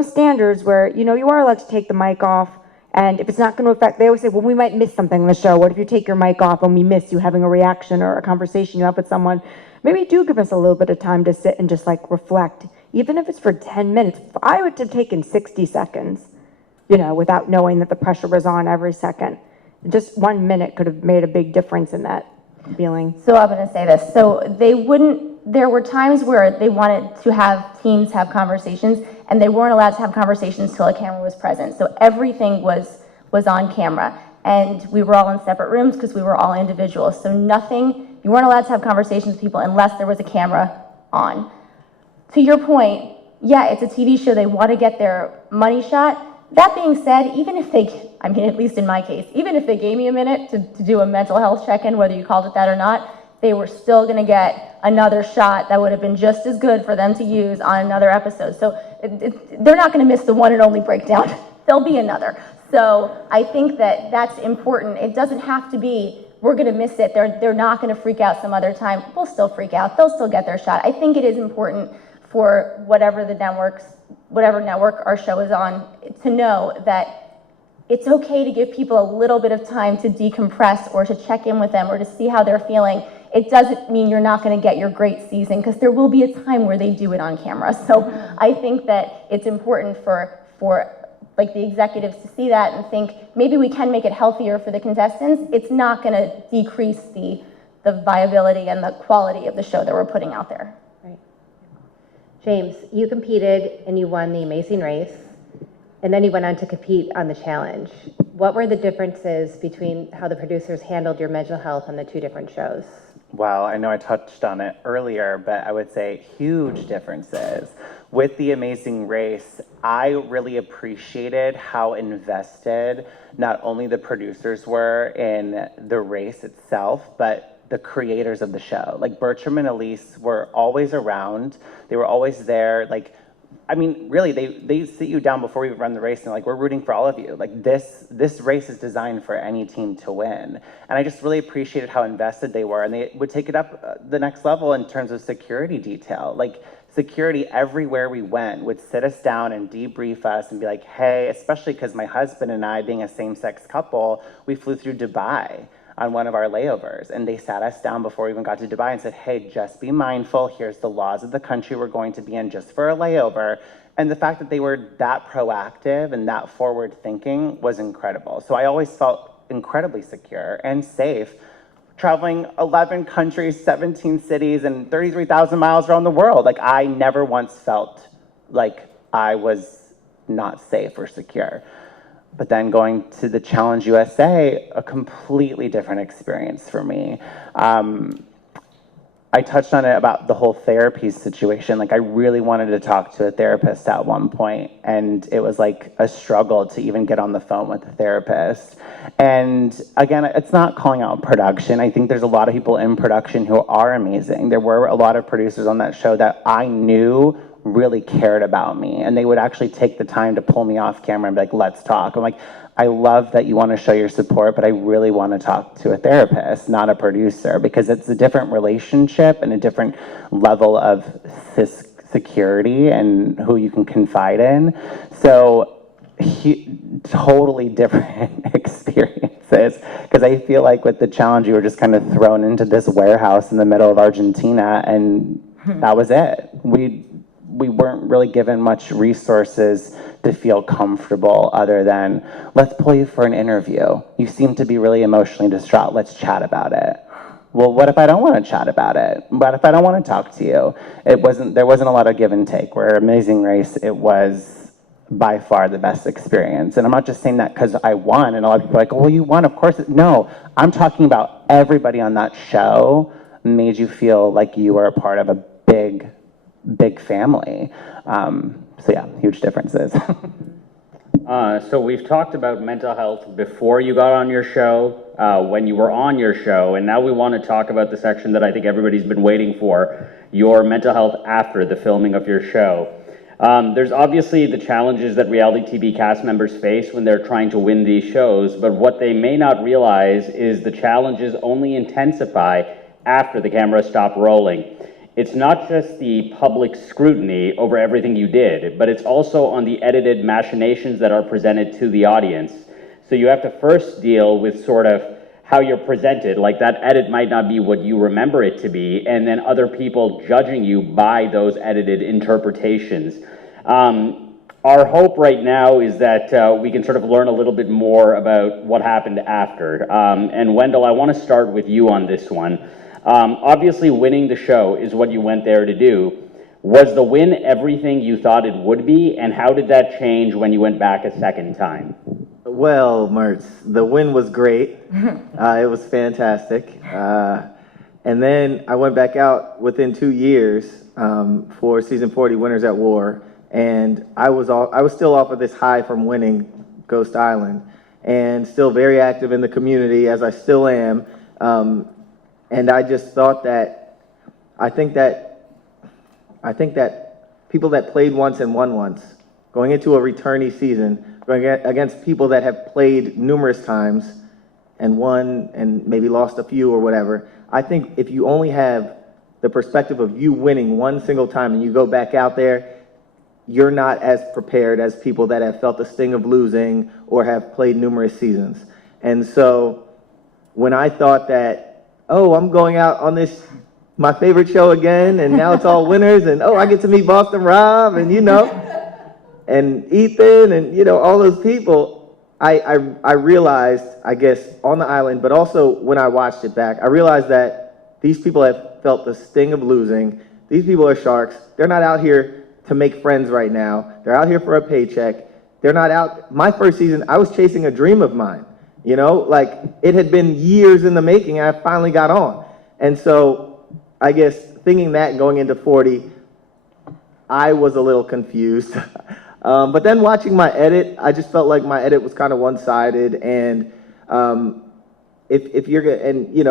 standards where, you are allowed to take the mic off, and if it's not going to affect, they always say, well, we might miss something in the show. What if you take your mic off and we miss you having a reaction or a conversation you have with someone? Maybe do give us a little bit of time to sit and just reflect, even if it's for 10 minutes. I would have taken 60 seconds, without knowing that the pressure was on every second. Just 1 minute could have made a big difference in that feeling. So I'm going to say this. So there were times where they wanted to have teams have conversations, and they weren't allowed to have conversations till a camera was present. So everything was on camera, and we were all in separate rooms because we were all individuals. So you weren't allowed to have conversations with people unless there was a camera on. To your point, yeah, it's a TV show. They want to get their money shot. That being said, even if at least in my case, even if they gave me a minute to do a mental health check-in, whether you called it that or not, they were still going to get another shot that would have been just as good for them to use on another episode. So they're not going to miss the one and only breakdown. There'll be another. So I think that that's important. It doesn't have to be we're going to miss it. They're not going to freak out some other time. We'll still freak out. They'll still get their shot. I think it is important for whatever network our show is on to know that it's okay to give people a little bit of time to decompress or to check in with them or to see how they're feeling. It doesn't mean you're not going to get your great season, because there will be a time where they do it on camera. So I think that it's important for like the executives to see that and think maybe we can make it healthier for the contestants. It's not going to decrease the viability and the quality of the show that we're putting out there. Right. James, you competed and you won the Amazing Race, and then you went on to compete on the challenge. What were the differences between how the producers handled your mental health on the two different shows? Well, I know I touched on it earlier, but I would say huge differences. With The Amazing Race, I really appreciated how invested not only the producers were in the race itself, but the creators of the show. Like Bertram and Elise were always around. They were always there. Like, I mean, really, they sit you down before we run the race and like, we're rooting for all of you. Like this race is designed for any team to win. And I just really appreciated how invested they were, and they would take it up the next level in terms of security detail. Like security everywhere we went would sit us down and debrief us and be like, hey, especially because my husband and I, being a same-sex couple, we flew through Dubai on one of our layovers, and they sat us down before we even got to Dubai and said, hey, just be mindful, here's the laws of the country we're going to be in just for a layover. And the fact that they were that proactive and that forward thinking was incredible. So I always felt incredibly secure and safe traveling 11 countries, 17 cities, and 33,000 miles around the world. Like I never once felt like I was not safe or secure. But then going to the Challenge USA, a completely different experience for me. I touched on it about the whole therapy situation. Like I really wanted to talk to a therapist at one point, and it was like a struggle to even get on the phone with a therapist. And again, it's not calling out production. I think there's a lot of people in production who are amazing. There were a lot of producers on that show that I knew really cared about me, and they would actually take the time to pull me off camera and be like, let's talk. I'm like, I love that you want to show your support, but I really want to talk to a therapist, not a producer, because it's a different relationship and a different level of security and who you can confide in. So totally different experiences, because I feel like with the challenge, you were just kind of thrown into this warehouse in the middle of Argentina, and that was it. We weren't really given much resources to feel comfortable other than, let's pull you for an interview. You seem to be really emotionally distraught. Let's chat about it. Well, what if I don't want to chat about it? What if I don't want to talk to you? There wasn't a lot of give and take. Where Amazing Race, it was by far the best experience. And I'm not just saying that because I won, and a lot of people are like, oh, well, you won, of course. No, I'm talking about everybody on that show made you feel like you were a part of a big family. So yeah, huge differences. So we've talked about mental health before you got on your show, when you were on your show, and now we want to talk about the section that I think everybody's been waiting for, your mental health after the filming of your show. There's obviously the challenges that reality TV cast members face when they're trying to win these shows, but what they may not realize is the challenges only intensify after the cameras stop rolling. It's not just the public scrutiny over everything you did, but it's also on the edited machinations that are presented to the audience. So you have to first deal with sort of how you're presented, like that edit might not be what you remember it to be, and then other people judging you by those edited interpretations. Our hope right now is that we can sort of learn a little bit more about what happened after. And Wendell, I want to start with you on this one. Obviously, winning the show is what you went there to do. Was the win everything you thought it would be, and how did that change when you went back a second time? Well, Mertz, the win was great. It was fantastic. And then I went back out within 2 years for season 40 Winners at War, and I was still off of this high from winning Ghost Island, and still very active in the community, as I still am. And I just thought that I think that people that played once and won once, going into a returnee season, going against people that have played numerous times, and won and maybe lost a few or whatever. I think if you only have the perspective of you winning one single time and you go back out there, you're not as prepared as people that have felt the sting of losing or have played numerous seasons. And so when I thought that, oh, I'm going out on this, my favorite show again, and now it's all winners, and oh, I get to meet Boston Rob, and and Ethan, and all those people, I realized, I guess, on the island, but also when I watched it back, I realized that these people have felt the sting of losing. These people are sharks. They're not out here to make friends right now. They're out here for a paycheck. They're not out. My first season, I was chasing a dream of mine. Like it had been years in the making, and I finally got on. And so I guess thinking that going into 40, I was a little confused. But then watching my edit, I just felt like my edit was kind of one-sided. And if you're and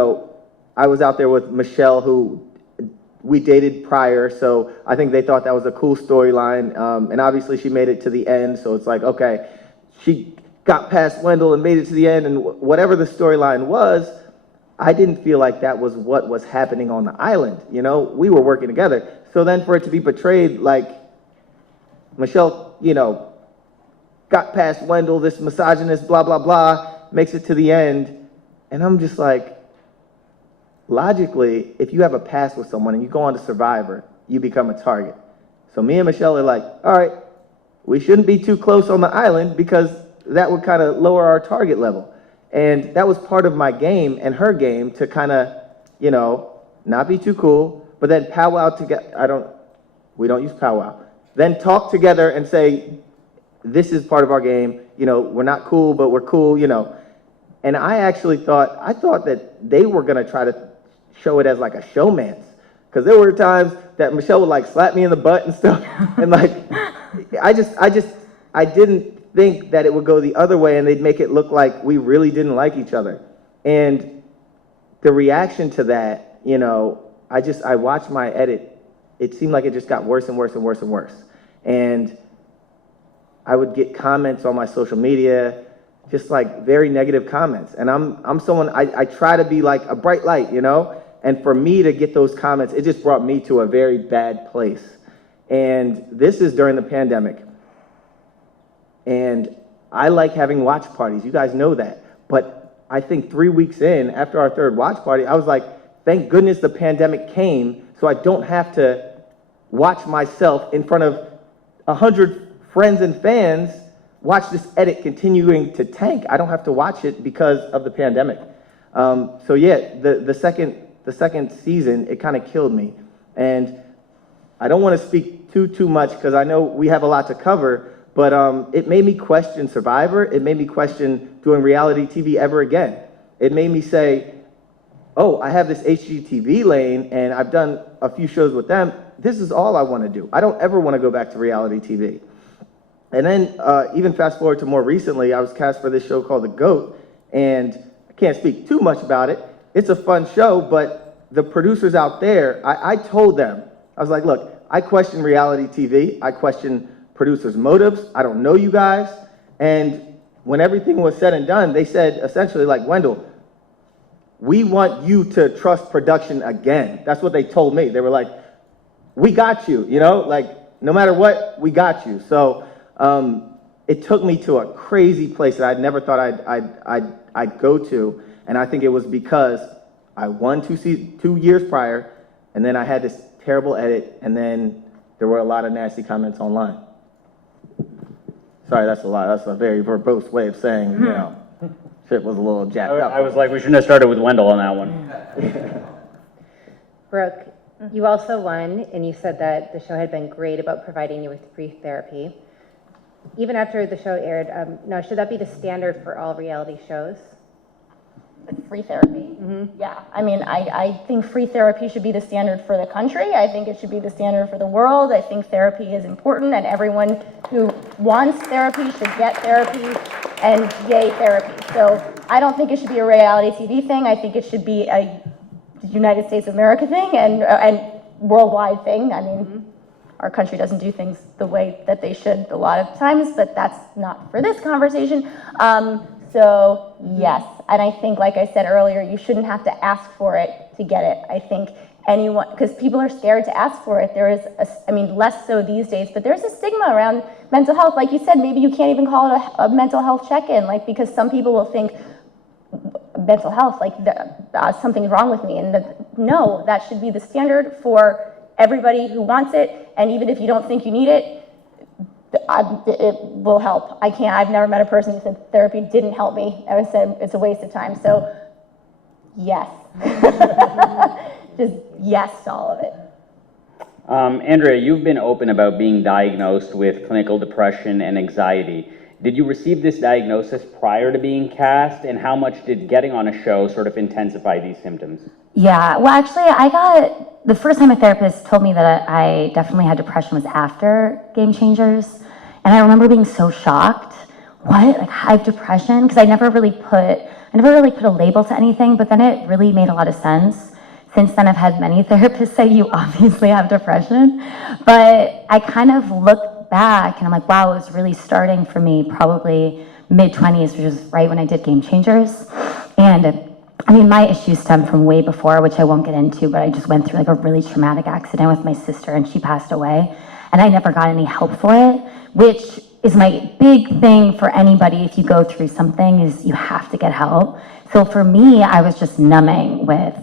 I was out there with Michelle, who we dated prior, so I think they thought that was a cool storyline. And obviously she made it to the end, so it's like, okay, she got past Wendell and made it to the end, and whatever the storyline was, I didn't feel like that was what was happening on the island. We were working together. So then for it to be portrayed like Michelle, got past Wendell, this misogynist, blah, blah, blah, makes it to the end, and I'm just like, logically, if you have a past with someone and you go on to Survivor, you become a target. So me and Michelle are like, all right, we shouldn't be too close on the island because that would kind of lower our target level. And that was part of my game and her game to kind of, not be too cool, but then powwow together. We don't use powwow. Then talk together and say, this is part of our game. We're not cool, but we're cool, And I actually thought that they were going to try to show it as like a showmance. Because there were times that Michelle would like slap me in the butt and stuff. And like, I didn't think that it would go the other way and they'd make it look like we really didn't like each other. And the reaction to that, I watched my edit. It seemed like it just got worse and worse and worse and worse. And I would get comments on my social media, just like very negative comments. And I'm someone, I try to be like a bright light, And for me to get those comments, it just brought me to a very bad place. And this is during the pandemic. And I like having watch parties. You guys know that. But I think 3 weeks in, after our third watch party, I was like, thank goodness the pandemic came so I don't have to watch myself in front of 100 friends and fans watch this edit continuing to tank. I don't have to watch it because of the pandemic. So yeah, the second season, it kind of killed me. And I don't want to speak too much because I know we have a lot to cover, but it made me question Survivor. It made me question doing reality TV ever again. It made me say, oh, I have this HGTV lane and I've done a few shows with them. This is all I want to do. I don't ever want to go back to reality TV. And then even fast forward to more recently, I was cast for this show called The GOAT, and I can't speak too much about it. It's a fun show, but the producers out there, I told them, I was like, look, I question reality TV. I question producers' motives. I don't know you guys. And when everything was said and done, they said essentially like, Wendell, we want you to trust production again. That's what they told me. They were like, we got you, like no matter what, we got you. So it took me to a crazy place that I never thought I'd go to. And I think it was because I won 2 years prior, and then I had this terrible edit, and then there were a lot of nasty comments online. Sorry, that's a lot. That's a very verbose way of saying, shit was a little jacked up. I was like, we shouldn't have started with Wendell on that one. Brooke, you also won, and you said that the show had been great about providing you with free therapy. Even after the show aired, now should that be the standard for all reality shows? Free therapy. Yeah, I mean, I think free therapy should be the standard for the country. I think it should be the standard for the world. I think therapy is important, and everyone who wants therapy should get therapy, and yay therapy. So I don't think it should be a reality TV thing. I think it should be a United States of America thing and worldwide thing. I mean, our country doesn't do things the way that they should a lot of times, but that's not for this conversation. So yes, and I think, like I said earlier, you shouldn't have to ask for it to get it. I think anyone, because people are scared to ask for it. There is, I mean, less so these days, but there's a stigma around mental health. Like you said, maybe you can't even call it a mental health check-in, like, because some people will think mental health, like something's wrong with me, and no, that should be the standard for everybody who wants it. And even if you don't think you need it, it will help. I've never met a person who said therapy didn't help me. I said it's a waste of time. So yes, just yes to all of it. Andrea, you've been open about being diagnosed with clinical depression and anxiety. Did you receive this diagnosis prior to being cast, and how much did getting on a show sort of intensify these symptoms? Yeah, well, actually, the first time a therapist told me that I definitely had depression was after Game Changers. And I remember being so shocked. What? Like, I have depression? Because I never really put a label to anything, but then it really made a lot of sense. Since then, I've had many therapists say, you obviously have depression. But I kind of looked back and I'm like, wow, it was really starting for me probably mid-20s, which is right when I did Game Changers. And I mean, my issues stem from way before, which I won't get into, but I just went through like a really traumatic accident with my sister and she passed away. And I never got any help for it, which is my big thing for anybody. If you go through something, is you have to get help. So for me, I was just numbing with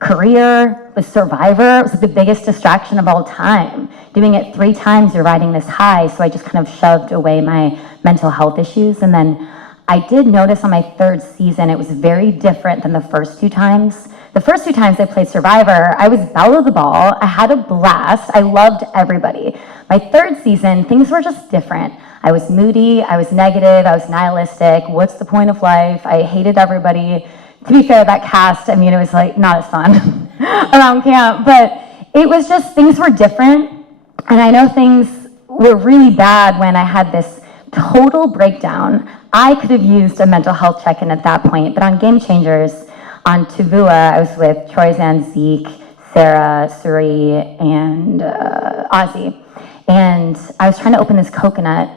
career, with Survivor. It was the biggest distraction of all time. Doing it 3 times, you're riding this high. So I just kind of shoved away my mental health issues. And then I did notice on my 3rd season, it was very different than the first 2 times. The first 2 times I played Survivor, I was belle of the ball. I had a blast. I loved everybody. My 3rd season, things were just different. I was moody, I was negative, I was nihilistic. What's the point of life? I hated everybody. To be fair, that cast, I mean, it was like not as fun around camp, but it was just, things were different. And I know things were really bad when I had this total breakdown. I could have used a mental health check-in at that point, but on Game Changers, on Tuvua, I was with Troyzan, Zeke, Sarah, Suri, and Ozzy. And I was trying to open this coconut,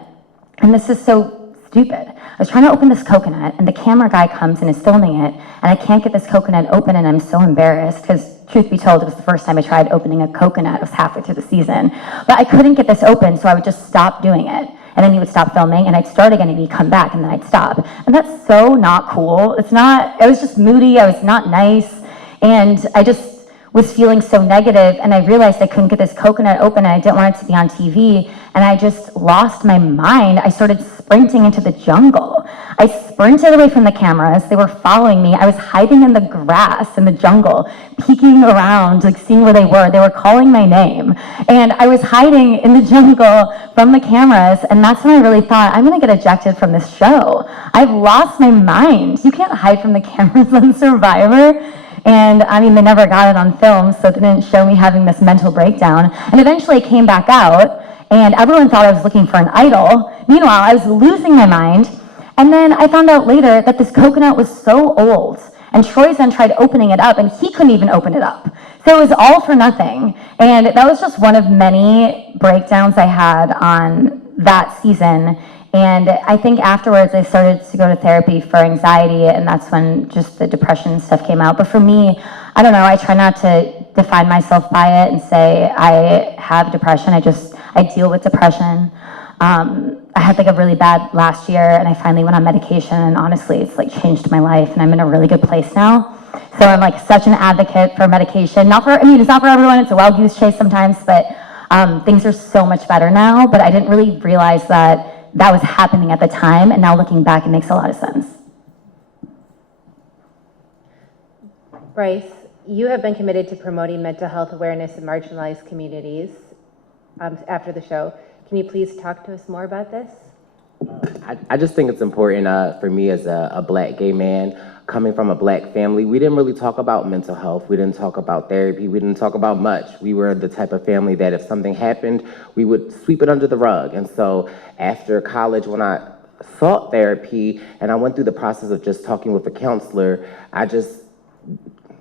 and this is so stupid. I was trying to open this coconut, and the camera guy comes and is filming it, and I can't get this coconut open, and I'm so embarrassed, because truth be told, it was the first time I tried opening a coconut. It was halfway through the season. But I couldn't get this open, so I would just stop doing it. And then he would stop filming, and I'd start again, and he'd come back, and then I'd stop. And that's so not cool. I was just moody, I was not nice, and I just was feeling so negative, and I realized I couldn't get this coconut open, and I didn't want it to be on TV, and I just lost my mind. I started sprinting into the jungle. I sprinted away from the cameras. They were following me. I was hiding in the grass in the jungle, peeking around, like seeing where they were. They were calling my name, and I was hiding in the jungle from the cameras, and that's when I really thought, I'm gonna get ejected from this show. I've lost my mind. You can't hide from the cameras on Survivor. And I mean, they never got it on film, so they didn't show me having this mental breakdown. And eventually I came back out, and everyone thought I was looking for an idol. Meanwhile, I was losing my mind. And then I found out later that this coconut was so old, and Troyzan tried opening it up, and he couldn't even open it up. So it was all for nothing. And that was just one of many breakdowns I had on that season. And I think afterwards I started to go to therapy for anxiety, and that's when just the depression stuff came out. But for me, I don't know, I try not to define myself by it and say I have depression. I deal with depression. I had like a really bad last year, and I finally went on medication, and honestly, it's like changed my life, and I'm in a really good place now. So I'm like such an advocate for medication. It's not for everyone, it's a wild goose chase sometimes, but things are so much better now, but I didn't really realize that was happening at the time, and now looking back, it makes a lot of sense. Brice, you have been committed to promoting mental health awareness in marginalized communities after the show. Can you please talk to us more about this? I just think it's important for me as a Black gay man, coming from a Black family. We didn't really talk about mental health. We didn't talk about therapy. We didn't talk about much. We were the type of family that if something happened, we would sweep it under the rug. And so after college, when I sought therapy and I went through the process of just talking with a counselor, I just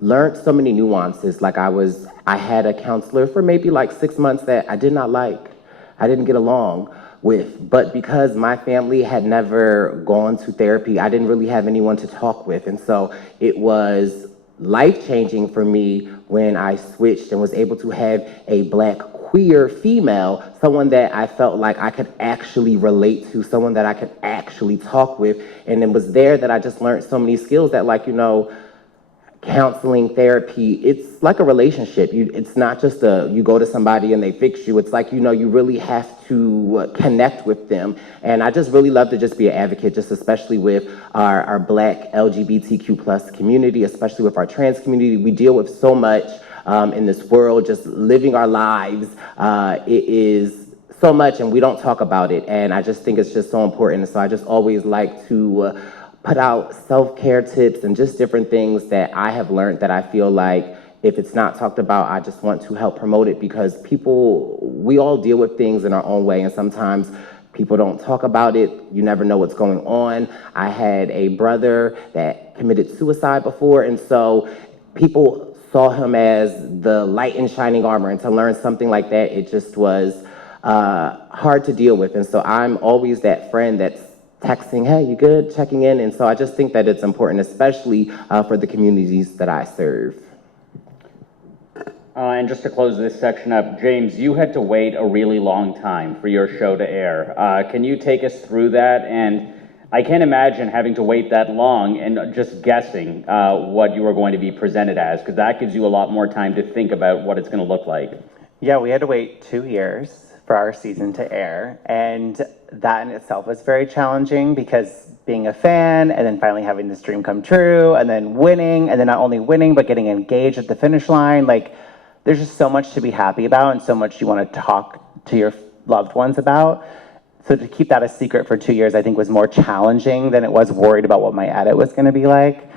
learned so many nuances. Like I had a counselor for maybe like 6 months that I did not like. I didn't get along. with. But because my family had never gone to therapy, I didn't really have anyone to talk with. And so it was life-changing for me when I switched and was able to have a Black queer female, someone that I felt like I could actually relate to, someone that I could actually talk with. And it was there that I just learned so many skills that, like, you know, counseling, therapy, it's like a relationship. It's not just you go to somebody and they fix you. It's like, you know, you really have to connect with them. And I just really love to just be an advocate, just especially with our Black LGBTQ plus community, especially with our trans community. We deal with so much in this world, just living our lives. It is so much and we don't talk about it. And I just think it's just so important. And so I just always like to put out self-care tips and just different things that I have learned that I feel like if it's not talked about, I just want to help promote it, because we all deal with things in our own way, and sometimes people don't talk about it. You never know what's going on. I had a brother that committed suicide before, and so people saw him as the light in shining armor, and to learn something like that, it just was hard to deal with. And so I'm always that friend that's texting, hey, you good? Checking in. And so I just think that it's important, especially for the communities that I serve. And just to close this section up, James, you had to wait a really long time for your show to air. Can you take us through that? And I can't imagine having to wait that long and just guessing what you were going to be presented as, because that gives you a lot more time to think about what it's going to look like. Yeah, we had to wait 2 years for our season to air, and that in itself was very challenging, because being a fan and then finally having this dream come true and then winning, and then not only winning but getting engaged at the finish line, like there's just so much to be happy about and so much you want to talk to your loved ones about. So to keep that a secret for 2 years, I think, was more challenging than it was worried about what my edit was going to be like.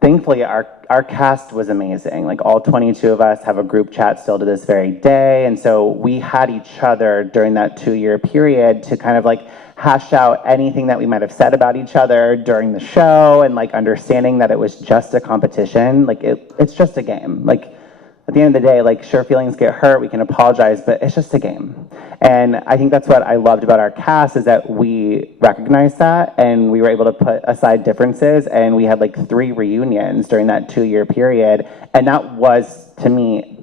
Thankfully, our cast was amazing. Like, all 22 of us have a group chat still to this very day. And so we had each other during that 2-year period to kind of like hash out anything that we might have said about each other during the show, and like understanding that it was just a competition. Like it's just a game. Like, at the end of the day, like, sure, feelings get hurt, we can apologize, but it's just a game. And I think that's what I loved about our cast, is that we recognized that and we were able to put aside differences, and we had like 3 reunions during that 2-year period. And that was, to me,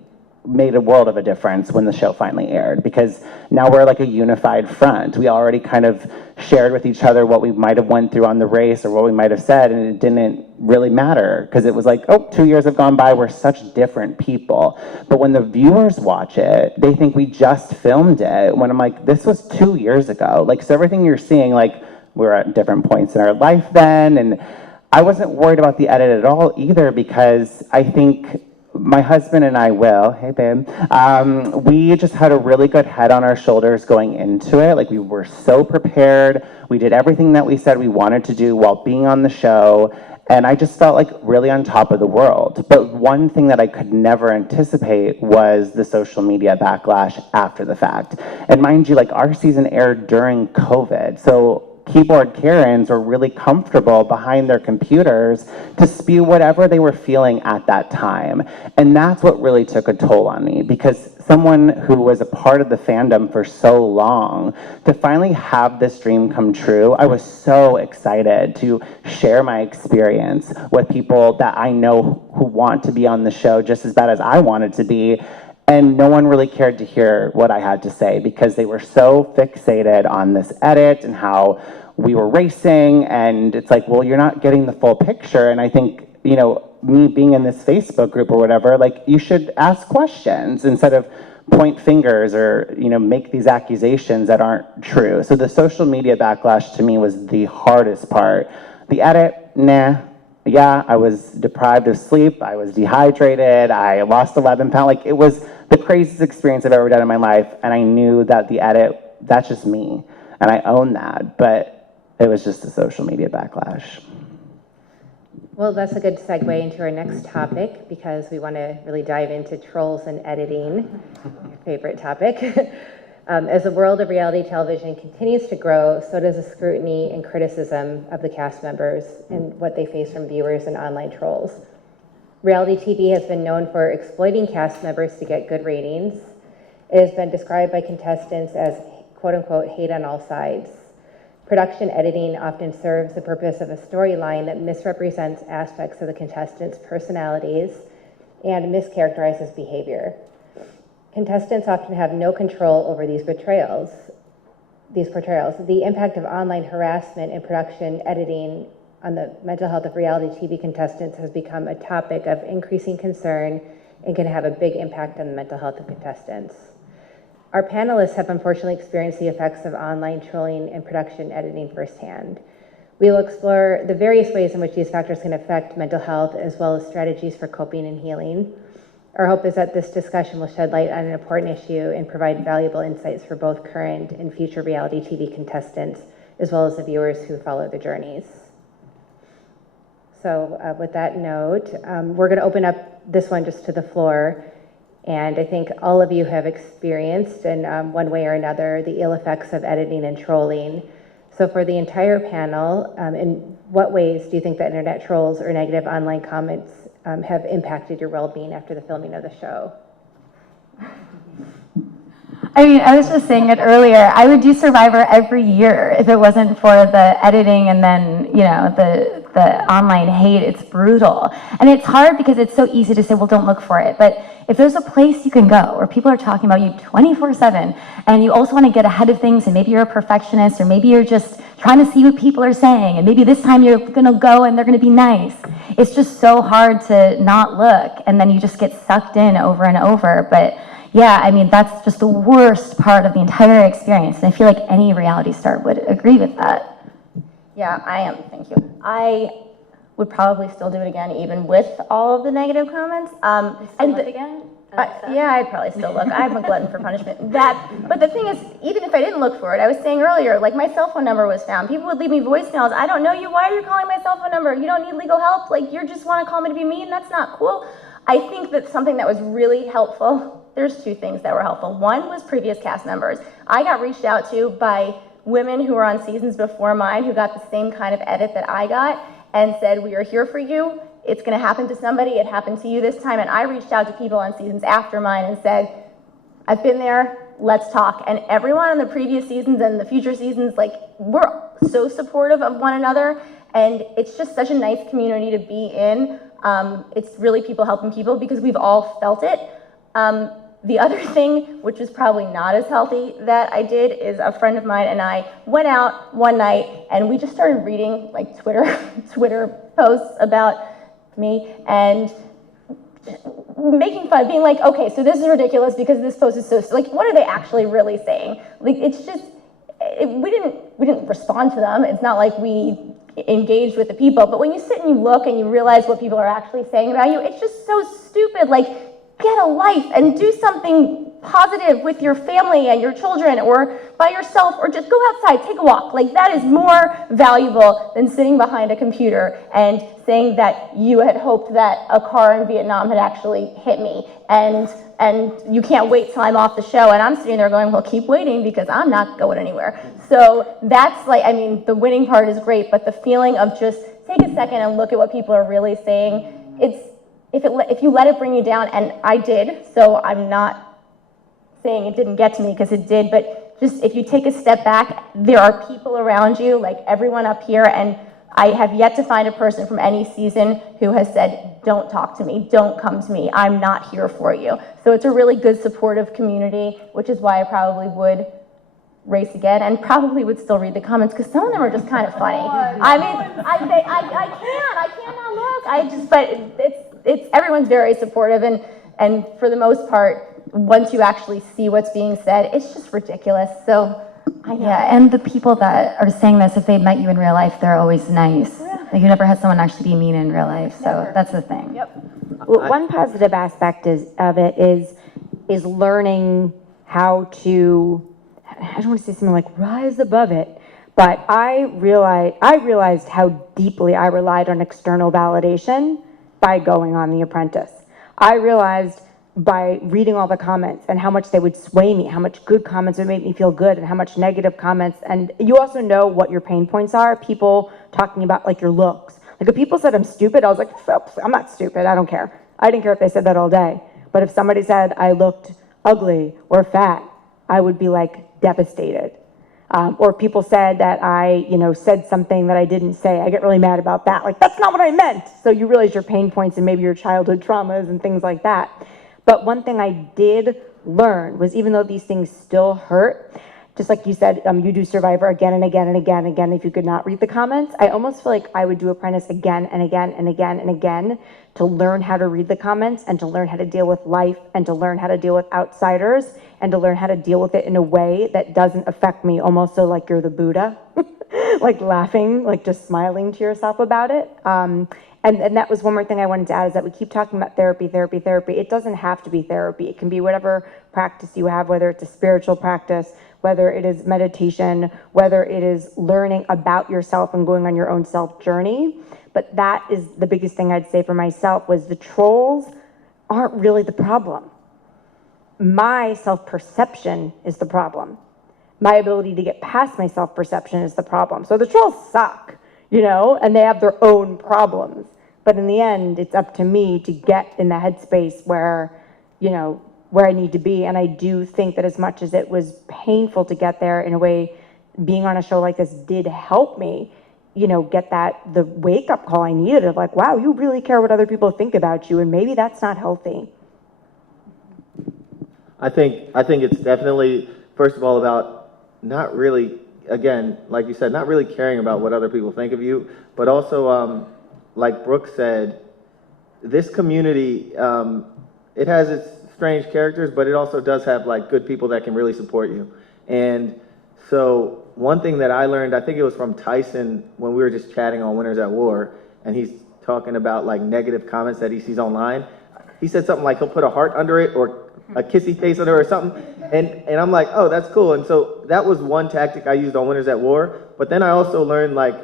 made a world of a difference when the show finally aired, because now we're like a unified front. We already kind of shared with each other what we might have went through on the race or what we might have said, and it didn't really matter, because it was like, oh, 2 years have gone by, we're such different people. But when the viewers watch it, they think we just filmed it, when I'm like, this was 2 years ago. Like, so everything you're seeing, like, we're at different points in our life then, and I wasn't worried about the edit at all either, because I think my husband and I, Will, hey babe, we just had a really good head on our shoulders going into it. Like, we were so prepared. We did everything that we said we wanted to do while being on the show. And I just felt like really on top of the world. But one thing that I could never anticipate was the social media backlash after the fact. And mind you, like, our season aired during COVID. So keyboard Karens were really comfortable behind their computers to spew whatever they were feeling at that time. And that's what really took a toll on me, because someone who was a part of the fandom for so long, to finally have this dream come true, I was so excited to share my experience with people that I know who want to be on the show just as bad as I wanted to be. And no one really cared to hear what I had to say, because they were so fixated on this edit and how we were racing. And it's like, well, you're not getting the full picture. And I think, you know, me being in this Facebook group or whatever, like, you should ask questions instead of point fingers or, you know, make these accusations that aren't true. So the social media backlash to me was the hardest part. The edit, nah. Yeah, I was deprived of sleep, I was dehydrated, I lost 11 pounds. Like, it was the craziest experience I've ever done in my life, and I knew that the edit, that's just me, and I own that, but it was just a social media backlash. Well, that's a good segue into our next topic, because we want to really dive into trolls and editing, your favorite topic. As the world of reality television continues to grow, so does the scrutiny and criticism of the cast members and what they face from viewers and online trolls. Reality TV has been known for exploiting cast members to get good ratings. It has been described by contestants as quote-unquote hate on all sides. Production editing often serves the purpose of a storyline that misrepresents aspects of the contestants' personalities and mischaracterizes behavior. Contestants often have no control over these portrayals. The impact of online harassment in production editing on the mental health of reality TV contestants has become a topic of increasing concern and can have a big impact on the mental health of contestants. Our panelists have unfortunately experienced the effects of online trolling and production editing firsthand. We will explore the various ways in which these factors can affect mental health, as well as strategies for coping and healing. Our hope is that this discussion will shed light on an important issue and provide valuable insights for both current and future reality TV contestants, as well as the viewers who follow their journeys. So with that note, we're going to open up this one just to the floor. And I think all of you have experienced in one way or another the ill effects of editing and trolling. So for the entire panel, in what ways do you think that internet trolls or negative online comments have impacted your well-being after the filming of the show? I mean, I was just saying it earlier. I would do Survivor every year if it wasn't for the editing and then, you know, the online hate. It's brutal. And it's hard because it's so easy to say, well, don't look for it. But if there's a place you can go where people are talking about you 24/7 and you also want to get ahead of things and maybe you're a perfectionist or maybe you're just trying to see what people are saying and maybe this time you're going to go and they're going to be nice. It's just so hard to not look and then you just get sucked in over and over. But yeah, I mean, that's just the worst part of the entire experience. And I feel like any reality star would agree with that. Yeah, I am. Thank you. I would probably still do it again, even with all of the negative comments. Again? Yeah, I'd probably still look. I'm a glutton for punishment. But the thing is, even if I didn't look for it, I was saying earlier, like my cell phone number was found. People would leave me voicemails. I don't know you. Why are you calling my cell phone number? You don't need legal help. Like you just want to call me to be mean. That's not cool. I think that something that was really helpful. There's two things that were helpful. One was previous cast members. I got reached out to by women who were on seasons before mine who got the same kind of edit that I got and said, we are here for you. It's going to happen to somebody. It happened to you this time. And I reached out to people on seasons after mine and said, I've been there. Let's talk. And everyone on the previous seasons and the future seasons, like, we're so supportive of one another. And it's just such a nice community to be in. It's really people helping people because we've all felt it. The other thing, which is probably not as healthy, that I did is a friend of mine and I went out one night and we just started reading like Twitter posts about me and making fun, being like, okay, so this is ridiculous because this post is so, like, what are they actually really saying? Like, it's just, we didn't respond to them. It's not like we engaged with the people, but when you sit and you look and you realize what people are actually saying about you, it's just so stupid. Like, get a life and do something positive with your family and your children or by yourself or just go outside, take a walk. Like that is more valuable than sitting behind a computer and saying that you had hoped that a car in Vietnam had actually hit me and you can't wait till I'm off the show. And I'm sitting there going, well, keep waiting because I'm not going anywhere. So that's like, I mean, the winning part is great, but the feeling of just take a second and look at what people are really saying, if you let it bring you down, and I did, so I'm not saying it didn't get to me because it did, but just if you take a step back, there are people around you, like everyone up here, and I have yet to find a person from any season who has said, don't talk to me, don't come to me, I'm not here for you. So it's a really good supportive community, which is why I probably would race again and probably would still read the comments because some of them are just kind of funny. I mean, I can't not look. But it's everyone's very supportive and for the most part, once you actually see what's being said, it's just ridiculous. So I know. Yeah, and the people that are saying this, if they met you in real life, they're always nice. Yeah. Like you never had someone actually be mean in real life, so Never. that's the thing. Yep. Well, one positive aspect of it is learning how to, I don't want to say something like rise above it, but I realized how deeply I relied on external validation by going on The Apprentice. I realized by reading all the comments and how much they would sway me, how much good comments would make me feel good and how much negative comments. And you also know what your pain points are. People talking about like your looks. Like if people said I'm stupid, I was like, I'm not stupid, I don't care. I didn't care if they said that all day. But if somebody said I looked ugly or fat, I would be like, devastated. Or people said that I, said something that I didn't say. I get really mad about that. Like, that's not what I meant. So you realize your pain points and maybe your childhood traumas and things like that. But one thing I did learn was, even though these things still hurt, just like you said, you do Survivor again and again and again and again if you could not read the comments. I almost feel like I would do Apprentice again and again and again and again to learn how to read the comments and to learn how to deal with life and to learn how to deal with outsiders and to learn how to deal with it in a way that doesn't affect me, almost so like you're the Buddha, like laughing, like just smiling to yourself about it. And that was one more thing I wanted to add, is that we keep talking about therapy, therapy, therapy. It doesn't have to be therapy. It can be whatever practice you have, whether it's a spiritual practice, whether it is meditation, whether it is learning about yourself and going on your own self journey. But that is the biggest thing I'd say for myself, was the trolls aren't really the problem. My self-perception is the problem. My ability to get past my self-perception is the problem. So the trolls suck, and they have their own problems. But in the end, it's up to me to get in the headspace where, where I need to be. And I do think that as much as it was painful to get there, in a way, being on a show like this did help me, get the wake-up call I needed of like, wow, you really care what other people think about you, and maybe that's not healthy. I think it's definitely, first of all, about not really, again, like you said, not really caring about what other people think of you, but also, like Brooke said, this community, it has its strange characters, but it also does have like good people that can really support you. And so one thing that I learned, I think it was from Tyson when we were just chatting on Winners at War, and he's talking about like negative comments that he sees online. He said something like he'll put a heart under it or a kissy face under it or something. And I'm like, oh, that's cool. And so that was one tactic I used on Winners at War. But then I also learned, like,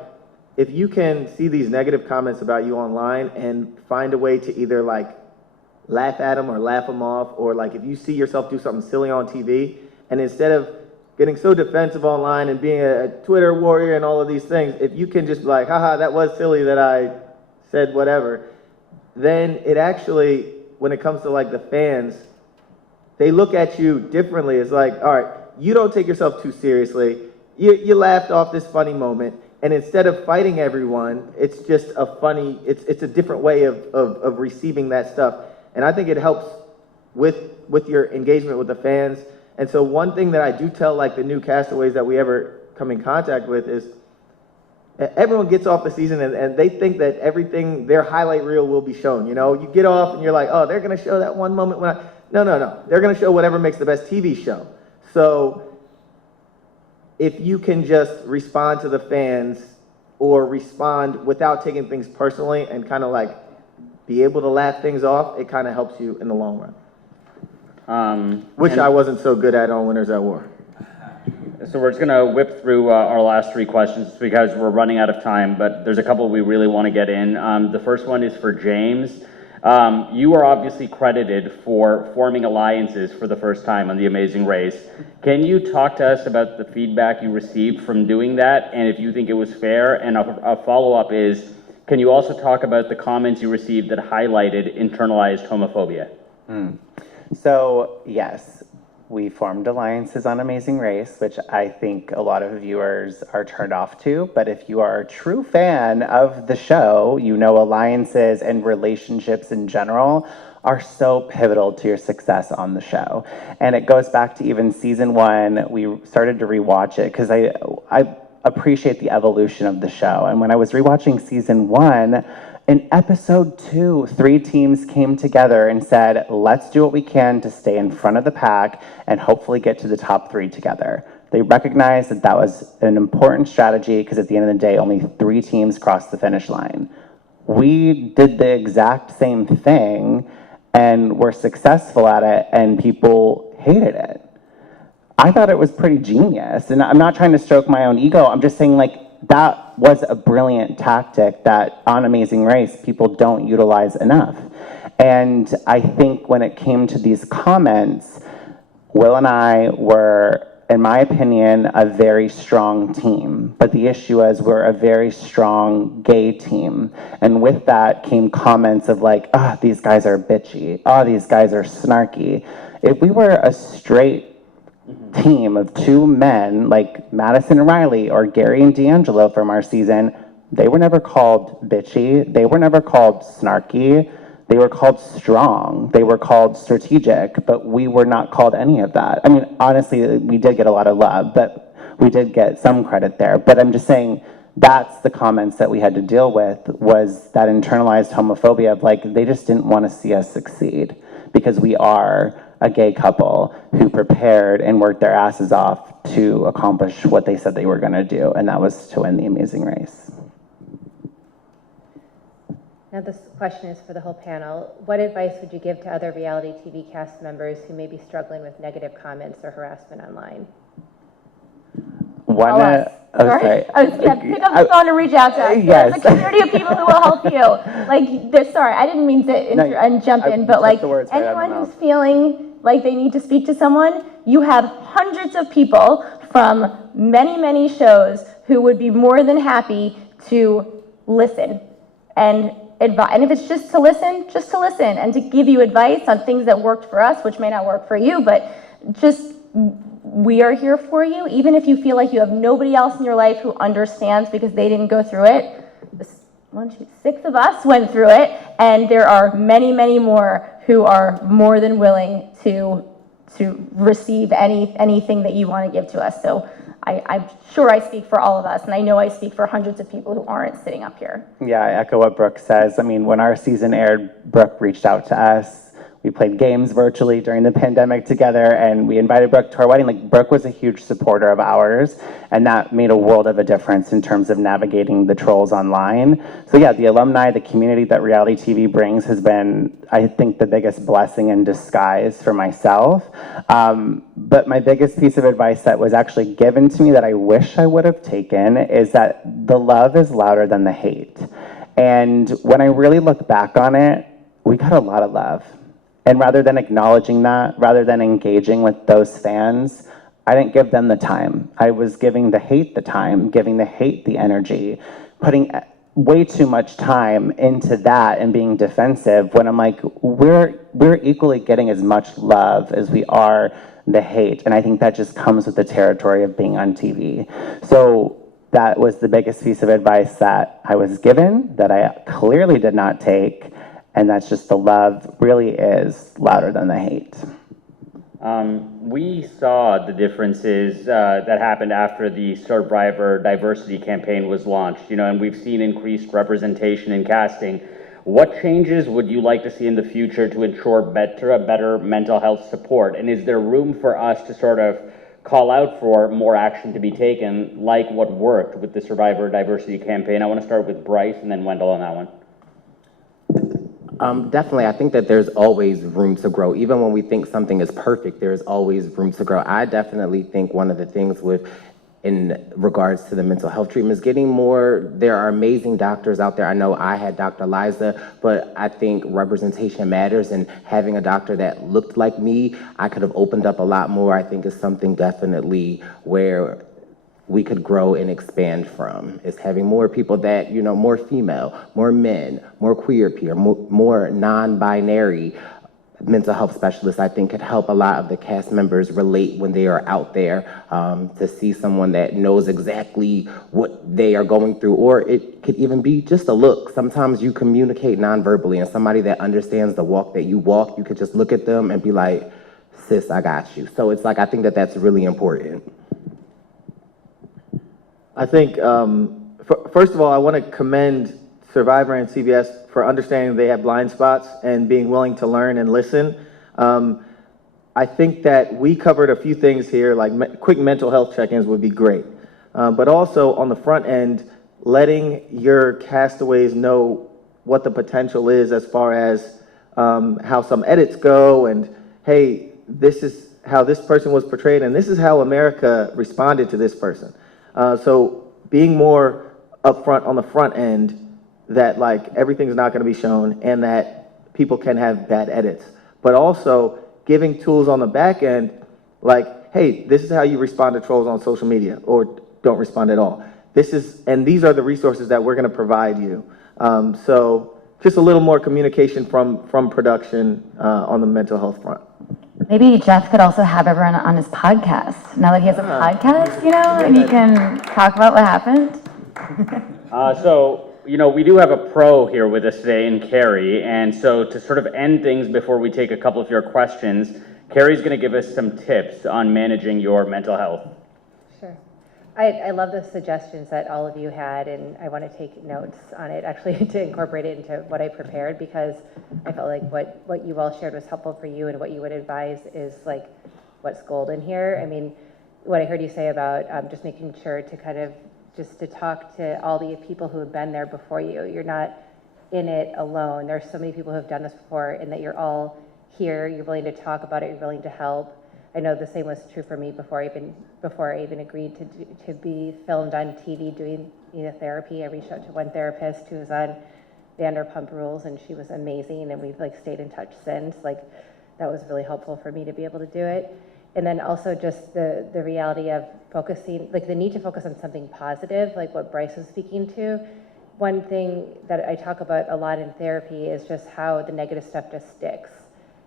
if you can see these negative comments about you online and find a way to either like laugh at them or laugh them off, or like if you see yourself do something silly on TV, and instead of getting so defensive online and being a Twitter warrior and all of these things, if you can just be like, haha, that was silly that I said whatever, then it actually, when it comes to like the fans, they look at you differently. It's like, all right, you don't take yourself too seriously. You laughed off this funny moment, and instead of fighting everyone, it's just a funny, it's a different way of receiving that stuff. And I think it helps with your engagement with the fans. And so one thing that I do tell like the new castaways that we ever come in contact with is, everyone gets off the season and they think that everything, their highlight reel will be shown. You get off and you're like, oh, they're going to show that one moment when No. They're going to show whatever makes the best TV show. So if you can just respond to the fans or respond without taking things personally and kind of like be able to laugh things off, it kind of helps you in the long run. Which I wasn't so good at on Winners at War. So we're just going to whip through our last three questions because we're running out of time, but there's a couple we really want to get in. The first one is for James. You are obviously credited for forming alliances for the first time on The Amazing Race. Can you talk to us about the feedback you received from doing that, and if you think it was fair? And a follow-up is, can you also talk about the comments you received that highlighted internalized homophobia? So, yes, we formed alliances on Amazing Race, which I think a lot of viewers are turned off to. But if you are a true fan of the show, alliances and relationships in general are so pivotal to your success on the show. And it goes back to even season 1. We started to rewatch it because I appreciate the evolution of the show. And when I was rewatching season 1, in episode 2, 3 teams came together and said, let's do what we can to stay in front of the pack and hopefully get to the top 3 together. They recognized that that was an important strategy because at the end of the day, only 3 teams crossed the finish line. We did the exact same thing and were successful at it, and people hated it. I thought it was pretty genius, and I'm not trying to stroke my own ego. I'm just saying, like, that was a brilliant tactic that on Amazing Race people don't utilize enough. And I think when it came to these comments, Will and I were, in my opinion, a very strong team. But the issue is we're a very strong gay team. And with that came comments of like, oh, these guys are bitchy. Oh, these guys are snarky. If we were a straight team of two men like Madison and Riley or Gary and D'Angelo from our season, they were never called bitchy. They were never called snarky. They were called strong. They were called strategic, but we were not called any of that. I mean, honestly, we did get a lot of love, but we did get some credit there. But I'm just saying that's the comments that we had to deal with, was that internalized homophobia of like, they just didn't want to see us succeed because we are a gay couple who prepared and worked their asses off to accomplish what they said they were going to do, and that was to win the Amazing Race. Now this question is for the whole panel. What advice would you give to other reality TV cast members who may be struggling with negative comments or harassment online? Sorry. I was gonna pick up the phone and reach out to us. Yes. There's a community of people who will help you. Like, sorry, I didn't mean to jump in, but like anyone who's feeling like they need to speak to someone, you have hundreds of people from many, many shows who would be more than happy to listen and advise. And if it's just to listen and to give you advice on things that worked for us, which may not work for you, but just we are here for you, even if you feel like you have nobody else in your life who understands because they didn't go through it. 6 of us went through it, and there are many, many more who are more than willing to receive anything that you want to give to us. So I'm sure I speak for all of us, and I know I speak for hundreds of people who aren't sitting up here. Yeah, I echo what Brooke says. I mean, when our season aired, Brooke reached out to us. We played games virtually during the pandemic together, and we invited Brooke to our wedding. Like, Brooke was a huge supporter of ours, and that made a world of a difference in terms of navigating the trolls online. So yeah, the alumni, the community that reality TV brings has been, I think, the biggest blessing in disguise for myself. But my biggest piece of advice that was actually given to me that I wish I would have taken is that the love is louder than the hate. And when I really look back on it, we got a lot of love. And rather than acknowledging that, rather than engaging with those fans, I didn't give them the time. I was giving the hate the time, giving the hate the energy, putting way too much time into that and being defensive when I'm like, we're equally getting as much love as we are the hate. And I think that just comes with the territory of being on TV. So that was the biggest piece of advice that I was given that I clearly did not take. And that's just the love really is louder than the hate. We saw the differences that happened after the Survivor diversity campaign was launched, and we've seen increased representation in casting. What changes would you like to see in the future to ensure better mental health support? And is there room for us to sort of call out for more action to be taken, like what worked with the Survivor diversity campaign? I want to start with Brice and then Wendell on that one. Definitely, I think that there's always room to grow. Even when we think something is perfect, there's always room to grow. I definitely think one of the things in regards to the mental health treatment is getting more. There are amazing doctors out there. I know I had Dr. Izyah, but I think representation matters, and having a doctor that looked like me, I could have opened up a lot more. I think is something definitely where we could grow and expand from, is having more people that, more female, more men, more queer peer, more non-binary mental health specialists. I think could help a lot of the cast members relate when they are out there, to see someone that knows exactly what they are going through, or it could even be just a look. Sometimes you communicate non-verbally, and somebody that understands the walk that you walk, you could just look at them and be like, sis, I got you. So it's like, I think that that's really important. I think, first of all, I want to commend Survivor and CBS for understanding they have blind spots and being willing to learn and listen. I think that we covered a few things here, like quick mental health check-ins would be great. But also on the front end, letting your castaways know what the potential is as far as how some edits go, and hey, this is how this person was portrayed, and this is how America responded to this person. So being more upfront on the front end that like everything's not going to be shown and that people can have bad edits, but also giving tools on the back end like, hey, this is how you respond to trolls on social media, or don't respond at all. These are the resources that we're going to provide you. So just a little more communication from production on the mental health front. Maybe Jeff could also have everyone on his podcast, now that he has a podcast, and you can talk about what happened. We do have a pro here with us today in Carrie, and so to sort of end things before we take a couple of your questions, Carrie's going to give us some tips on managing your mental health. Sure. I love the suggestions that all of you had, and I want to take notes on it, actually, to incorporate it into what I prepared, because I felt like what you all shared was helpful for you, and what you would advise is like what's gold in here. I mean, what I heard you say about just making sure to kind of just to talk to all the people who have been there before you. You're not in it alone. There's so many people who have done this before, and that you're all here, you're willing to talk about it, you're willing to help. I know the same was true for me before I even agreed to be filmed on TV doing therapy. I reached out to one therapist who was on Vanderpump Rules, and she was amazing, and we've like stayed in touch since. Like, that was really helpful for me to be able to do it. And then also just the reality of focusing, like the need to focus on something positive, like what Brice was speaking to. One thing that I talk about a lot in therapy is just how the negative stuff just sticks.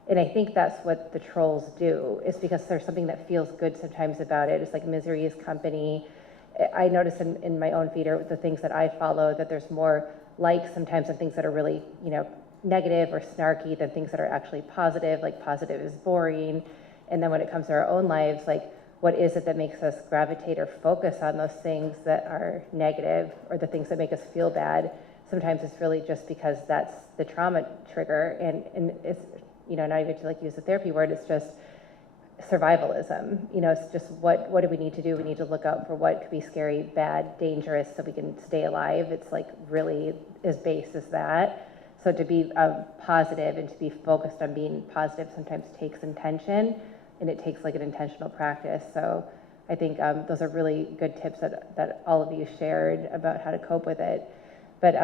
And I think that's what the trolls do, is because there's something that feels good sometimes about it. It's like misery is company. I notice in my own feed, or the things that I follow, that there's more likes sometimes on things that are really, negative or snarky than things that are actually positive, like positive is boring. And then when it comes to our own lives, like what is it that makes us gravitate or focus on those things that are negative, or the things that make us feel bad? Sometimes it's really just because that's the trauma trigger, and it's, not even to like use the therapy word, it's just survivalism. It's just what do we need to do? We need to look out for what could be scary, bad, dangerous, so we can stay alive. It's like really as base as that. So to be positive and to be focused on being positive sometimes takes intention, and it takes like an intentional practice. So I think those are really good tips that all of you shared about how to cope with it. But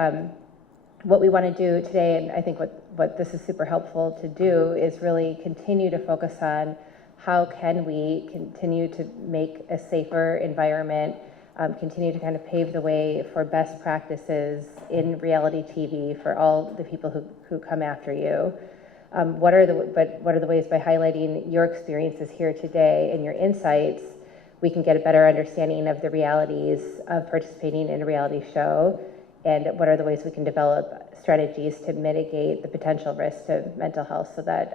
what we want to do today, and I think what this is super helpful to do, is really continue to focus on how can we continue to make a safer environment, continue to kind of pave the way for best practices in reality TV for all the people who come after you. What are the ways, by highlighting your experiences here today and your insights, we can get a better understanding of the realities of participating in a reality show, and what are the ways we can develop strategies to mitigate the potential risks to mental health, so that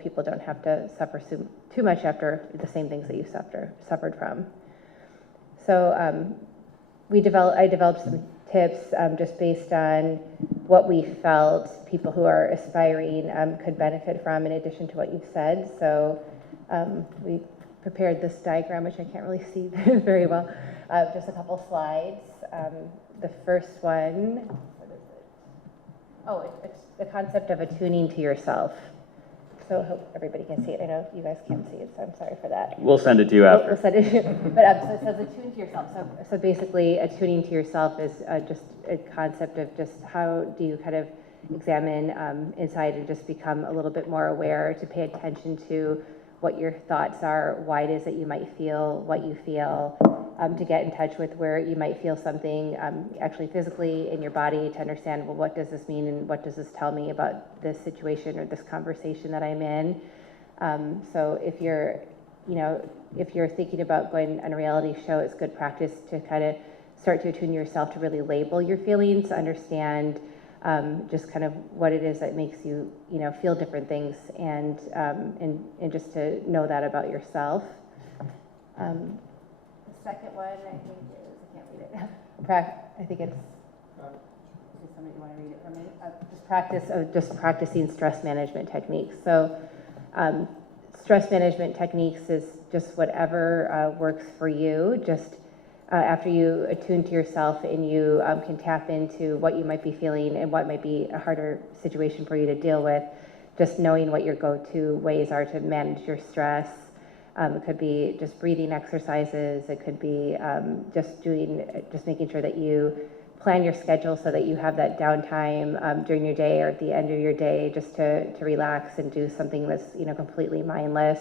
people don't have to suffer too much after the same things that you suffered from. So I developed some tips just based on what we felt people who are aspiring could benefit from, in addition to what you've said. So we prepared this diagram, which I can't really see very well, just a couple slides. The first one, what is it? Oh, it's the concept of attuning to yourself. So I hope everybody can see it. I know you guys can't see it, so I'm sorry for that. We'll send it to you after. We'll send it to you. But so it says attune to yourself. So basically, attuning to yourself is just a concept of just how do you kind of examine inside and just become a little bit more aware, to pay attention to what your thoughts are, why it is that you might feel what you feel, to get in touch with where you might feel something actually physically in your body, to understand, well, what does this mean, and what does this tell me about this situation or this conversation that I'm in. So if you're thinking about going on a reality show, it's good practice to kind of start to attune yourself to really label your feelings, to understand just kind of what it is that makes you, feel different things, and just to know that about yourself. The second one, I think is, I can't read it. I think it's, does somebody want to read it for me? Just practicing stress management techniques. So stress management techniques is just whatever works for you. Just after you attune to yourself and you can tap into what you might be feeling and what might be a harder situation for you to deal with, just knowing what your go-to ways are to manage your stress. It could be just breathing exercises. It could be just making sure that you plan your schedule so that you have that downtime during your day or at the end of your day, just to relax and do something that's completely mindless.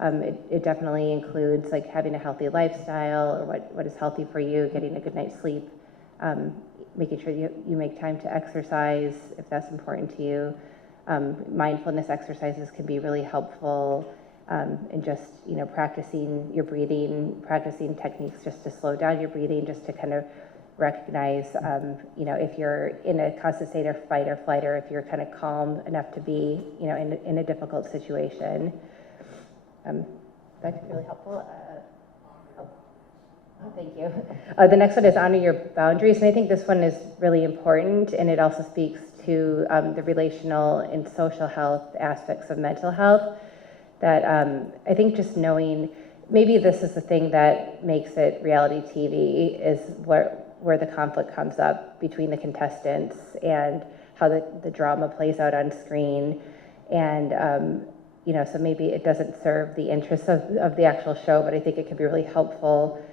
It definitely includes like having a healthy lifestyle, or what is healthy for you, getting a good night's sleep, making sure you make time to exercise if that's important to you. mindfulness exercises can be really helpful, in just, practicing your breathing, practicing techniques just to slow down your breathing, just to kind of recognize, if you're in a constant state of fight or flight, or if you're kind of calm enough to be, in a difficult situation. That could be really helpful. Oh, thank you. The next one is honor your boundaries, and I think this one is really important, and it also speaks to the relational and social health aspects of mental health. That I think just knowing, maybe this is the thing that makes it reality TV, is where the conflict comes up between the contestants and how the drama plays out on screen, and so maybe it doesn't serve the interests of the actual show, but I think it can be really helpful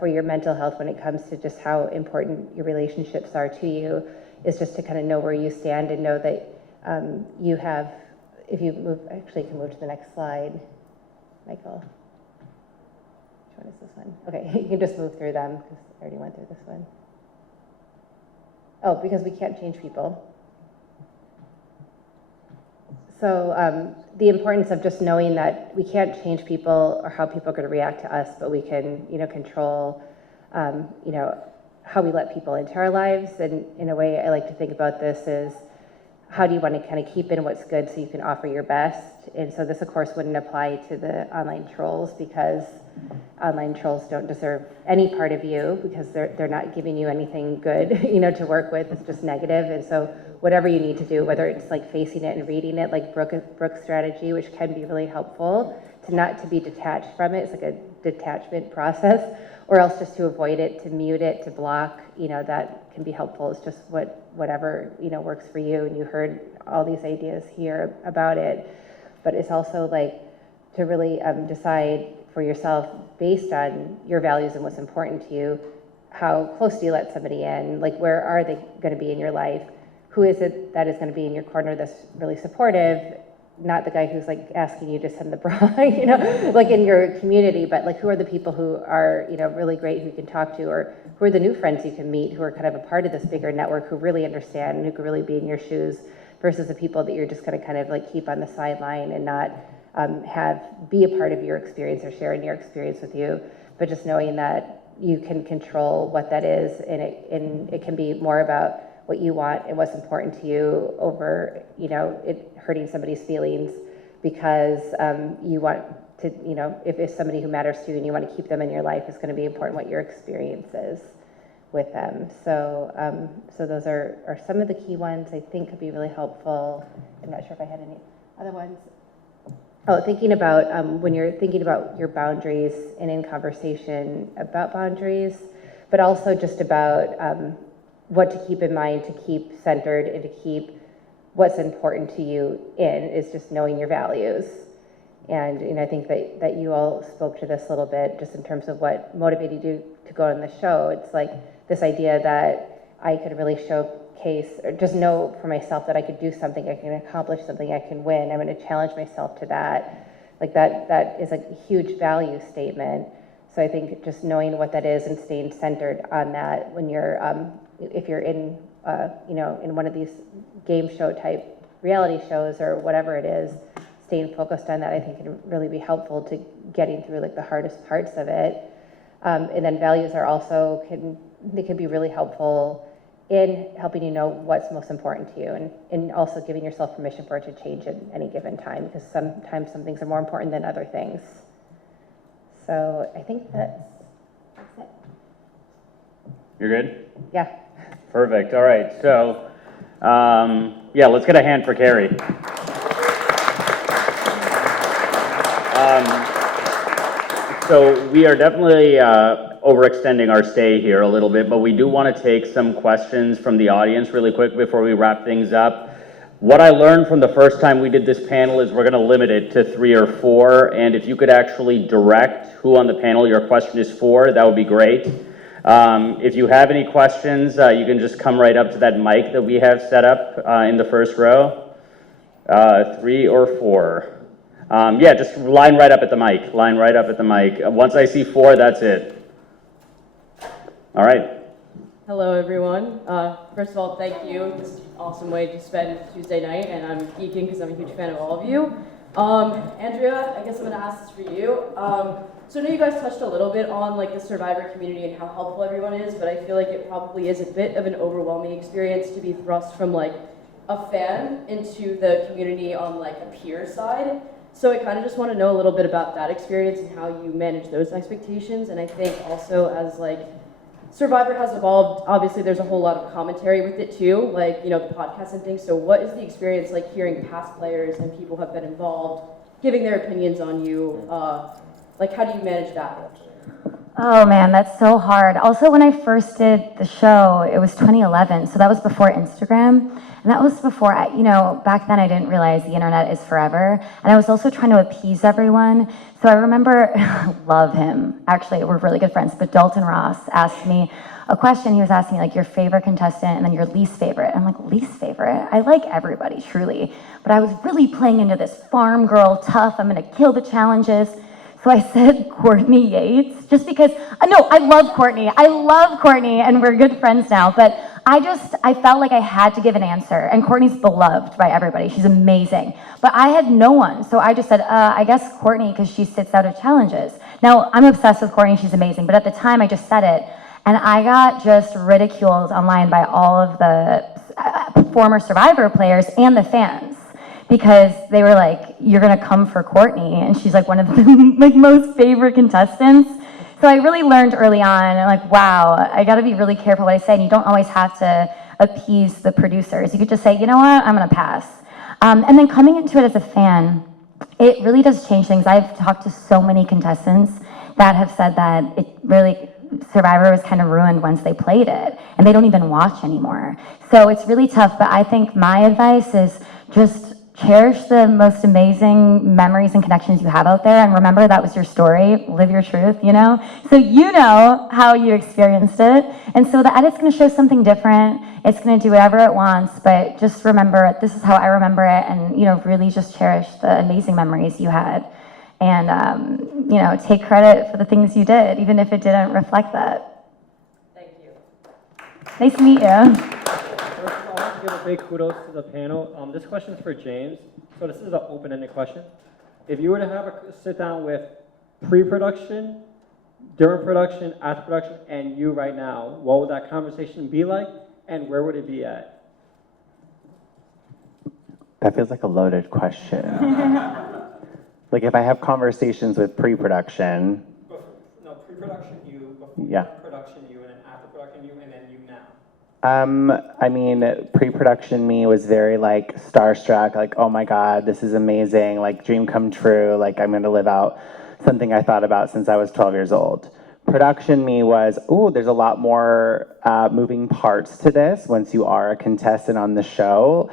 for your mental health when it comes to just how important your relationships are to you, is just to kind of know where you stand and know that you have, if you move, actually you can move to the next slide, Michael. Which one is this one? Okay, you can just move through them because I already went through this one. Oh, because we can't change people. So the importance of just knowing that we can't change people or how people are going to react to us, but we can, control, how we let people into our lives. And in a way, I like to think about this is, how do you want to kind of keep in what's good so you can offer your best? And so this, of course, wouldn't apply to the online trolls, because online trolls don't deserve any part of you, because they're not giving you anything good, to work with. It's just negative. And so whatever you need to do, whether it's like facing it and reading it, like Brooke's strategy, which can be really helpful, to be detached from it. It's like a detachment process, or else just to avoid it, to mute it, to block, that can be helpful. It's just whatever, works for you. And you heard all these ideas here about it, but it's also like to really decide for yourself, based on your values and what's important to you, how close do you let somebody in? Like, where are they going to be in your life? Who is it that is going to be in your corner that's really supportive? Not the guy who's like asking you to send the bra, like in your community, but like, who are the people who are, really great, who you can talk to, or who are the new friends you can meet, who are kind of a part of this bigger network, who really understand and who can really be in your shoes, versus the people that you're just going to kind of like keep on the sideline and not be a part of your experience or sharing your experience with you, but just knowing that you can control what that is, and it can be more about what you want and what's important to you over, it hurting somebody's feelings, because you want to, if somebody who matters to you and you want to keep them in your life, it's going to be important what your experience is with them. So those are some of the key ones I think could be really helpful. I'm not sure if I had any other ones. Oh, thinking about when you're thinking about your boundaries and in conversation about boundaries, but also just about what to keep in mind, to keep centered, and to keep what's important to you is just knowing your values. And I think that you all spoke to this a little bit, just in terms of what motivated you to go on the show. It's like this idea that I could really showcase, or just know for myself that I could do something, I can accomplish something, I can win. I'm going to challenge myself to that. Like that is a huge value statement. So I think just knowing what that is and staying centered on that when you're, if you're in, in one of these game show type reality shows or whatever it is, staying focused on that, I think can really be helpful to getting through like the hardest parts of it. And then values are also, they can be really helpful in helping you know what's most important to you, and also giving yourself permission for it to change at any given time, because sometimes some things are more important than other things. So I think that's it. You're good? Yeah. Perfect. All right. So, yeah, let's get a hand for Carrie. So we are definitely overextending our stay here a little bit, but we do want to take some questions from the audience really quick before we wrap things up. What I learned from the first time we did this panel is we're going to limit it to 3 or 4, and if you could actually direct who on the panel your question is for, that would be great. If you have any questions, you can just come right up to that mic that we have set up in the first row. 3 or 4. Yeah, just line right up at the mic. Line right up at the mic. Once I see 4, that's it. All right. Hello, everyone. First of all, thank you. This is an awesome way to spend Tuesday night, and I'm geeking because I'm a huge fan of all of you. Andrea, I guess I'm gonna ask this for you. So I know you guys touched a little bit on like the Survivor community and how helpful everyone is, but I feel like it probably is a bit of an overwhelming experience to be thrust from like a fan into the community on like a peer side. So I kind of just want to know a little bit about that experience and how you manage those expectations. And I think also as like Survivor has evolved, obviously there's a whole lot of commentary with it too, like, you know, the podcast and things. So what is the experience like hearing past players and people who have been involved, giving their opinions on you? Like, how do you manage that? Oh man, that's so hard. Also, when I first did the show, it was 2011, so that was before Instagram. And that was before, you know, back then I didn't realize the internet is forever. And I was also trying to appease everyone. So I remember, love him. Actually, we're really good friends. But Dalton Ross asked me a question. He was asking me, like, your favorite contestant and then your least favorite. I'm like, least favorite? I like everybody, truly. But I was really playing into this farm girl, tough, I'm going to kill the challenges. So I said Courtney Yates, just because, no, I love Courtney, and we're good friends now, but I felt like I had to give an answer, and Courtney's beloved by everybody, she's amazing, but I had no one, so I just said, I guess Courtney, because she sits out of challenges. Now, I'm obsessed with Courtney, she's amazing, but at the time I just said it, and I got just ridiculed online by all of the former Survivor players and the fans. Because they were like, you're gonna come for Courtney, and she's like one of the like most favorite contestants. So I really learned early on, like, wow, I gotta be really careful what I say, and you don't always have to appease the producers. You could just say, you know what, I'm gonna pass. And then coming into it as a fan, it really does change things. I've talked to so many contestants that have said that it really, Survivor was kind of ruined once they played it, and they don't even watch anymore. So it's really tough, but I think my advice is just cherish the most amazing memories and connections you have out there, and remember that was your story. Live your truth, you know? So you know how you experienced it, and so the edit's gonna show something different. It's gonna do whatever it wants, but just remember, this is how I remember it, and, you know, really just cherish the amazing memories you had. And, you know, take credit for the things you did, even if it didn't reflect that. Thank you. Nice to meet you. First of all, I want to give a big kudos to the panel. This question is for James. So this is an open-ended question. If you were to have a sit down with pre-production, during production, after production, and you right now, what would that conversation be like, and where would it be at? That feels like a loaded question. Like if I have conversations with pre-production. No, pre-production you, before Yeah. production you, and then after production you, and then you now. I mean, pre-production me was very like starstruck, like, oh my God, this is amazing, like dream come true, like I'm gonna live out something I thought about since I was 12 years old. Production me was, ooh, there's a lot more moving parts to this once you are a contestant on the show.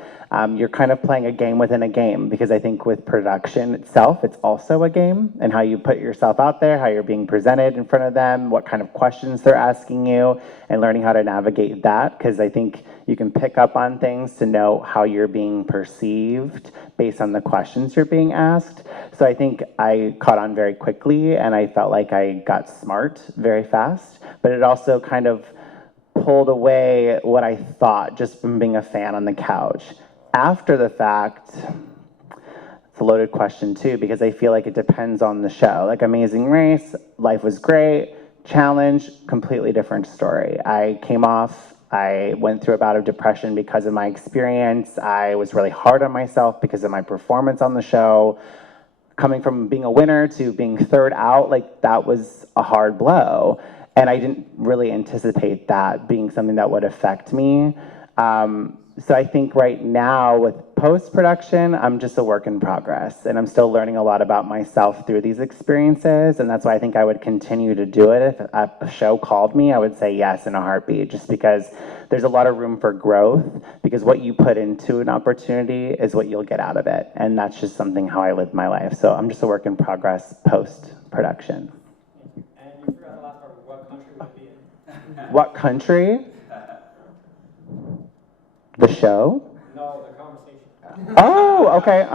You're kind of playing a game within a game, because I think with production itself, it's also a game, and how you put yourself out there, how you're being presented in front of them, what kind of questions they're asking you, and learning how to navigate that, because I think you can pick up on things to know how you're being perceived based on the questions you're being asked. So I think I caught on very quickly, and I felt like I got smart very fast, but it also kind of pulled away what I thought just from being a fan on the couch. After the fact, it's a loaded question too, because I feel like it depends on the show. Like Amazing Race, life was great. Challenge, completely different story. I went through a bout of depression because of my experience. I was really hard on myself because of my performance on the show. Coming from being a winner to being third out, like that was a hard blow. And I didn't really anticipate that being something that would affect me. So I think right now with post-production, I'm just a work in progress, and I'm still learning a lot about myself through these experiences, and that's why I think I would continue to do it. If a show called me, I would say yes in a heartbeat, just because there's a lot of room for growth, because what you put into an opportunity is what you'll get out of it, and that's just something how I live my life. So I'm just a work in progress post-production. And you forgot the last part, what country would it be in? What country? The show? No, the conversation. Oh, okay.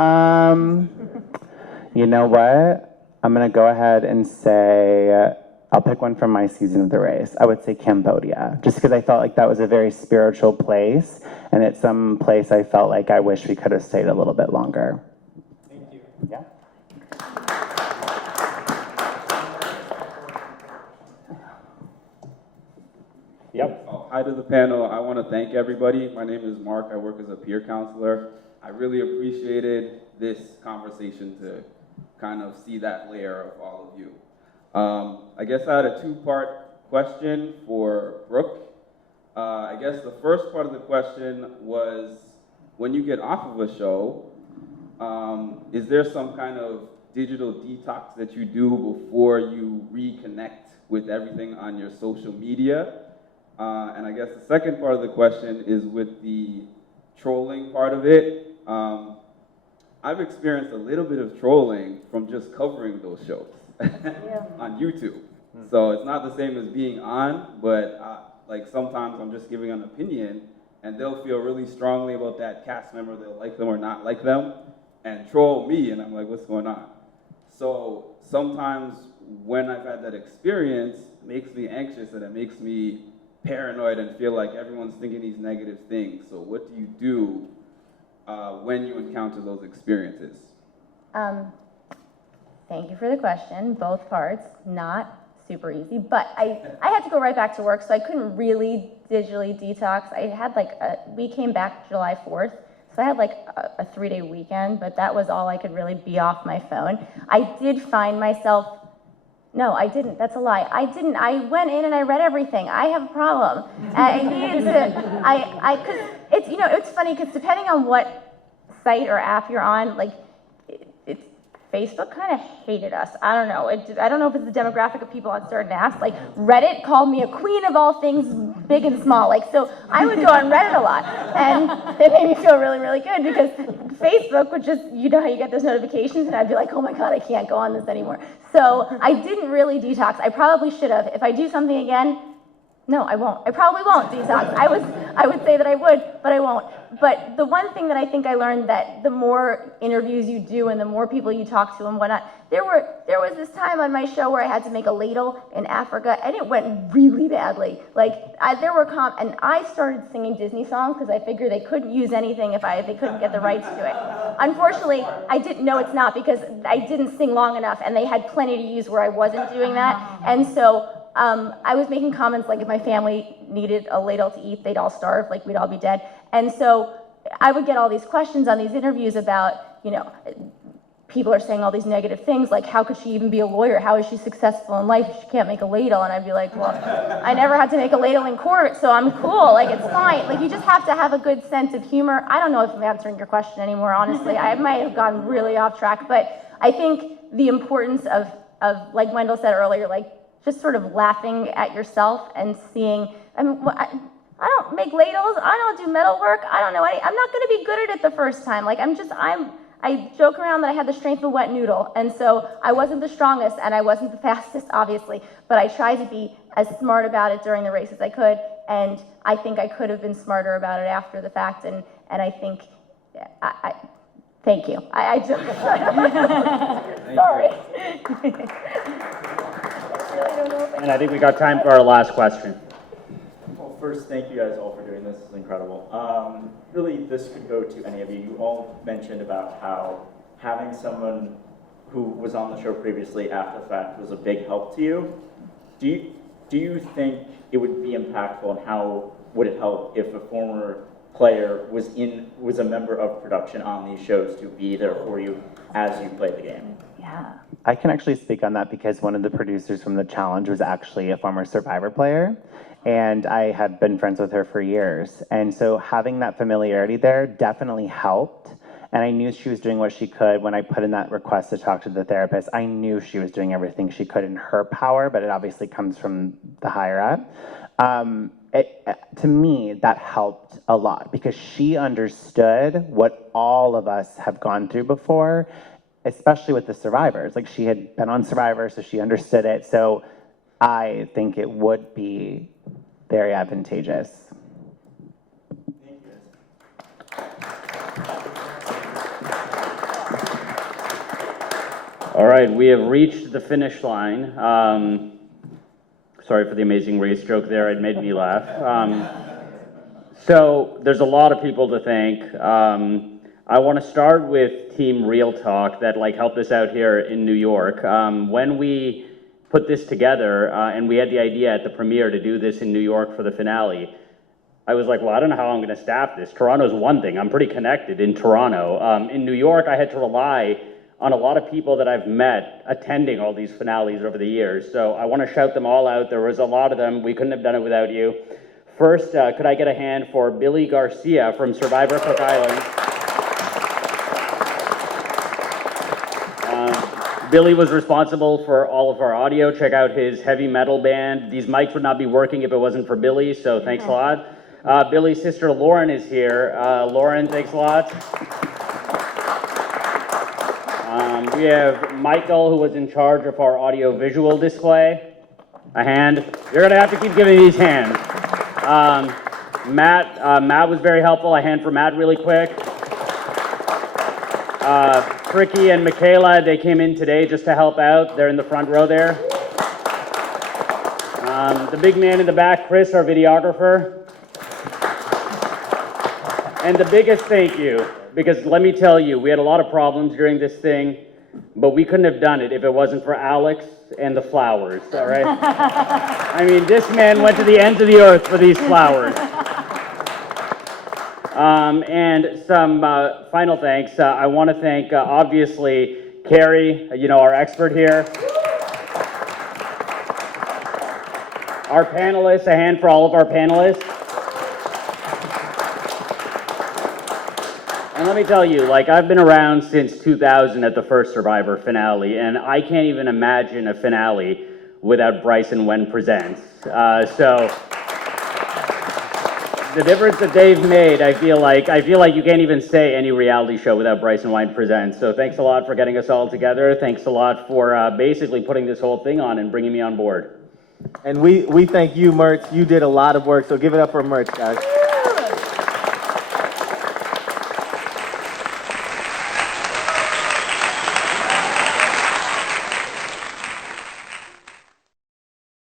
You know what? I'm gonna go ahead and say I'll pick one from my season of the race. I would say Cambodia, just because I felt like that was a very spiritual place, and it's some place I felt like I wish we could have stayed a little bit longer. Thank you. Yeah. Yep. Hi to the panel. I want to thank everybody. My name is Mark. I work as a peer counselor. I really appreciated this conversation to kind of see that layer of all of you. I guess I had a two-part question for Brooke. I guess the first part of the question was, when you get off of a show, is there some kind of digital detox that you do before you reconnect with everything on your social media? And I guess the second part of the question is with the trolling part of it. I've experienced a little bit of trolling from just covering those shows on YouTube. So it's not the same as being on, but like sometimes I'm just giving an opinion and they'll feel really strongly about that cast member. They'll like them or not like them and troll me, and I'm like, what's going on? So sometimes when I've had that experience, it makes me anxious and it makes me paranoid and feel like everyone's thinking these negative things. So what do you do when you encounter those experiences? Thank you for the question. Both parts, not super easy, but I had to go right back to work, so I couldn't really digitally detox. I had we came back July 4th, so I had like a 3-day weekend, but that was all I could really be off my phone. I did find myself, no, I didn't, that's a lie. I didn't, I went in and I read everything. I have a problem. I needed to, cause it's, it's funny, cause depending on what site or app you're on, like, Facebook kind of hated us. I don't know. I don't know if it's the demographic of people on certain apps. Like Reddit called me a queen of all things big and small. Like, so I would go on Reddit a lot, and it made me feel really, really good because Facebook would just, how you get those notifications, and I'd be like, oh my God, I can't go on this anymore. So I didn't really detox. I probably should have. If I do something again, no, I won't. I probably won't detox. I would say that I would, but I won't. But the one thing that I think I learned, that the more interviews you do and the more people you talk to and whatnot, there was this time on my show where I had to make a ladle in Africa, and it went really badly. Like and I started singing Disney songs because I figured they couldn't use anything if they couldn't get the rights to it. Unfortunately, I didn't know it's not, because I didn't sing long enough, and they had plenty to use where I wasn't doing that, and so. I was making comments like if my family needed a ladle to eat, they'd all starve, like we'd all be dead. And so I would get all these questions on these interviews about, people are saying all these negative things, like how could she even be a lawyer? How is she successful in life if she can't make a ladle? And I'd be like, well, I never had to make a ladle in court, so I'm cool, like it's fine. Like you just have to have a good sense of humor. I don't know if I'm answering your question anymore, honestly. I might have gone really off track, but I think the importance of like Wendell said earlier, like just sort of laughing at yourself and seeing, I don't make ladles, I don't do metal work, I don't know I'm not gonna be good at it the first time. Like I joke around that I had the strength of a wet noodle, and so I wasn't the strongest and I wasn't the fastest, obviously, but I tried to be as smart about it during the race as I could, and I think I could have been smarter about it after the fact, and I think, thank you. I just, sorry. And I think we got time for our last question. Well, first, thank you guys all for doing this. It's incredible. Really, this could go to any of you. You all mentioned about how having someone who was on the show previously after the fact was a big help to you. Do you think it would be impactful, and how would it help if a former player was a member of production on these shows to be there for you as you play the game? Yeah. I can actually speak on that because one of the producers from the challenge was actually a former Survivor player, and I had been friends with her for years. And so having that familiarity there definitely helped. And I knew she was doing what she could. When I put in that request to talk to the therapist, I knew she was doing everything she could in her power, but it obviously comes from the higher up. To me, that helped a lot because she understood what all of us have gone through before, especially with the survivors. Like, she had been on Survivor, so she understood it. So I think it would be very advantageous. Thank you. All right, we have reached the finish line. Sorry for the Amazing Race joke there. It made me laugh. So there's a lot of people to thank. I want to start with Team Real Talk that helped us out here in New York. When we put this together and we had the idea at the premiere to do this in New York for the finale, I was like, well, I don't know how I'm going to staff this. Toronto's one thing. I'm pretty connected in Toronto. In New York, I had to rely on a lot of people that I've met attending all these finales over the years. So I want to shout them all out. There was a lot of them. We couldn't have done it without you. First, could I get a hand for Billy Garcia from Survivor Cook Island? Billy was responsible for all of our audio. Check out his heavy metal band. These mics would not be working if it wasn't for Billy, so thanks a lot. Billy's sister Lauren is here. Lauren, thanks a lot. We have Michael, who was in charge of our audio-visual display. A hand. You're gonna have to keep giving these hands. Matt was very helpful. A hand for Matt really quick. Ricky and Michaela, they came in today just to help out. They're in the front row there. The big man in the back, Chris, our videographer. And the biggest thank you, because let me tell you, we had a lot of problems during this thing, but we couldn't have done it if it wasn't for Alex and the flowers, all right? I mean, this man went to the ends of the earth for these flowers. And some final thanks. I want to thank, obviously, Carrie, our expert here. Our panelists, a hand for all of our panelists. And let me tell you, I've been around since 2000 at the first Survivor finale, and I can't even imagine a finale without Brice and Wen Presents. So the difference that they've made, I feel like you can't even say any reality show without Brice and Wen Presents. So thanks a lot for getting us all together. Thanks a lot for basically putting this whole thing on and bringing me on board. And we thank you, Merch. You did a lot of work, so give it up for Merch, guys.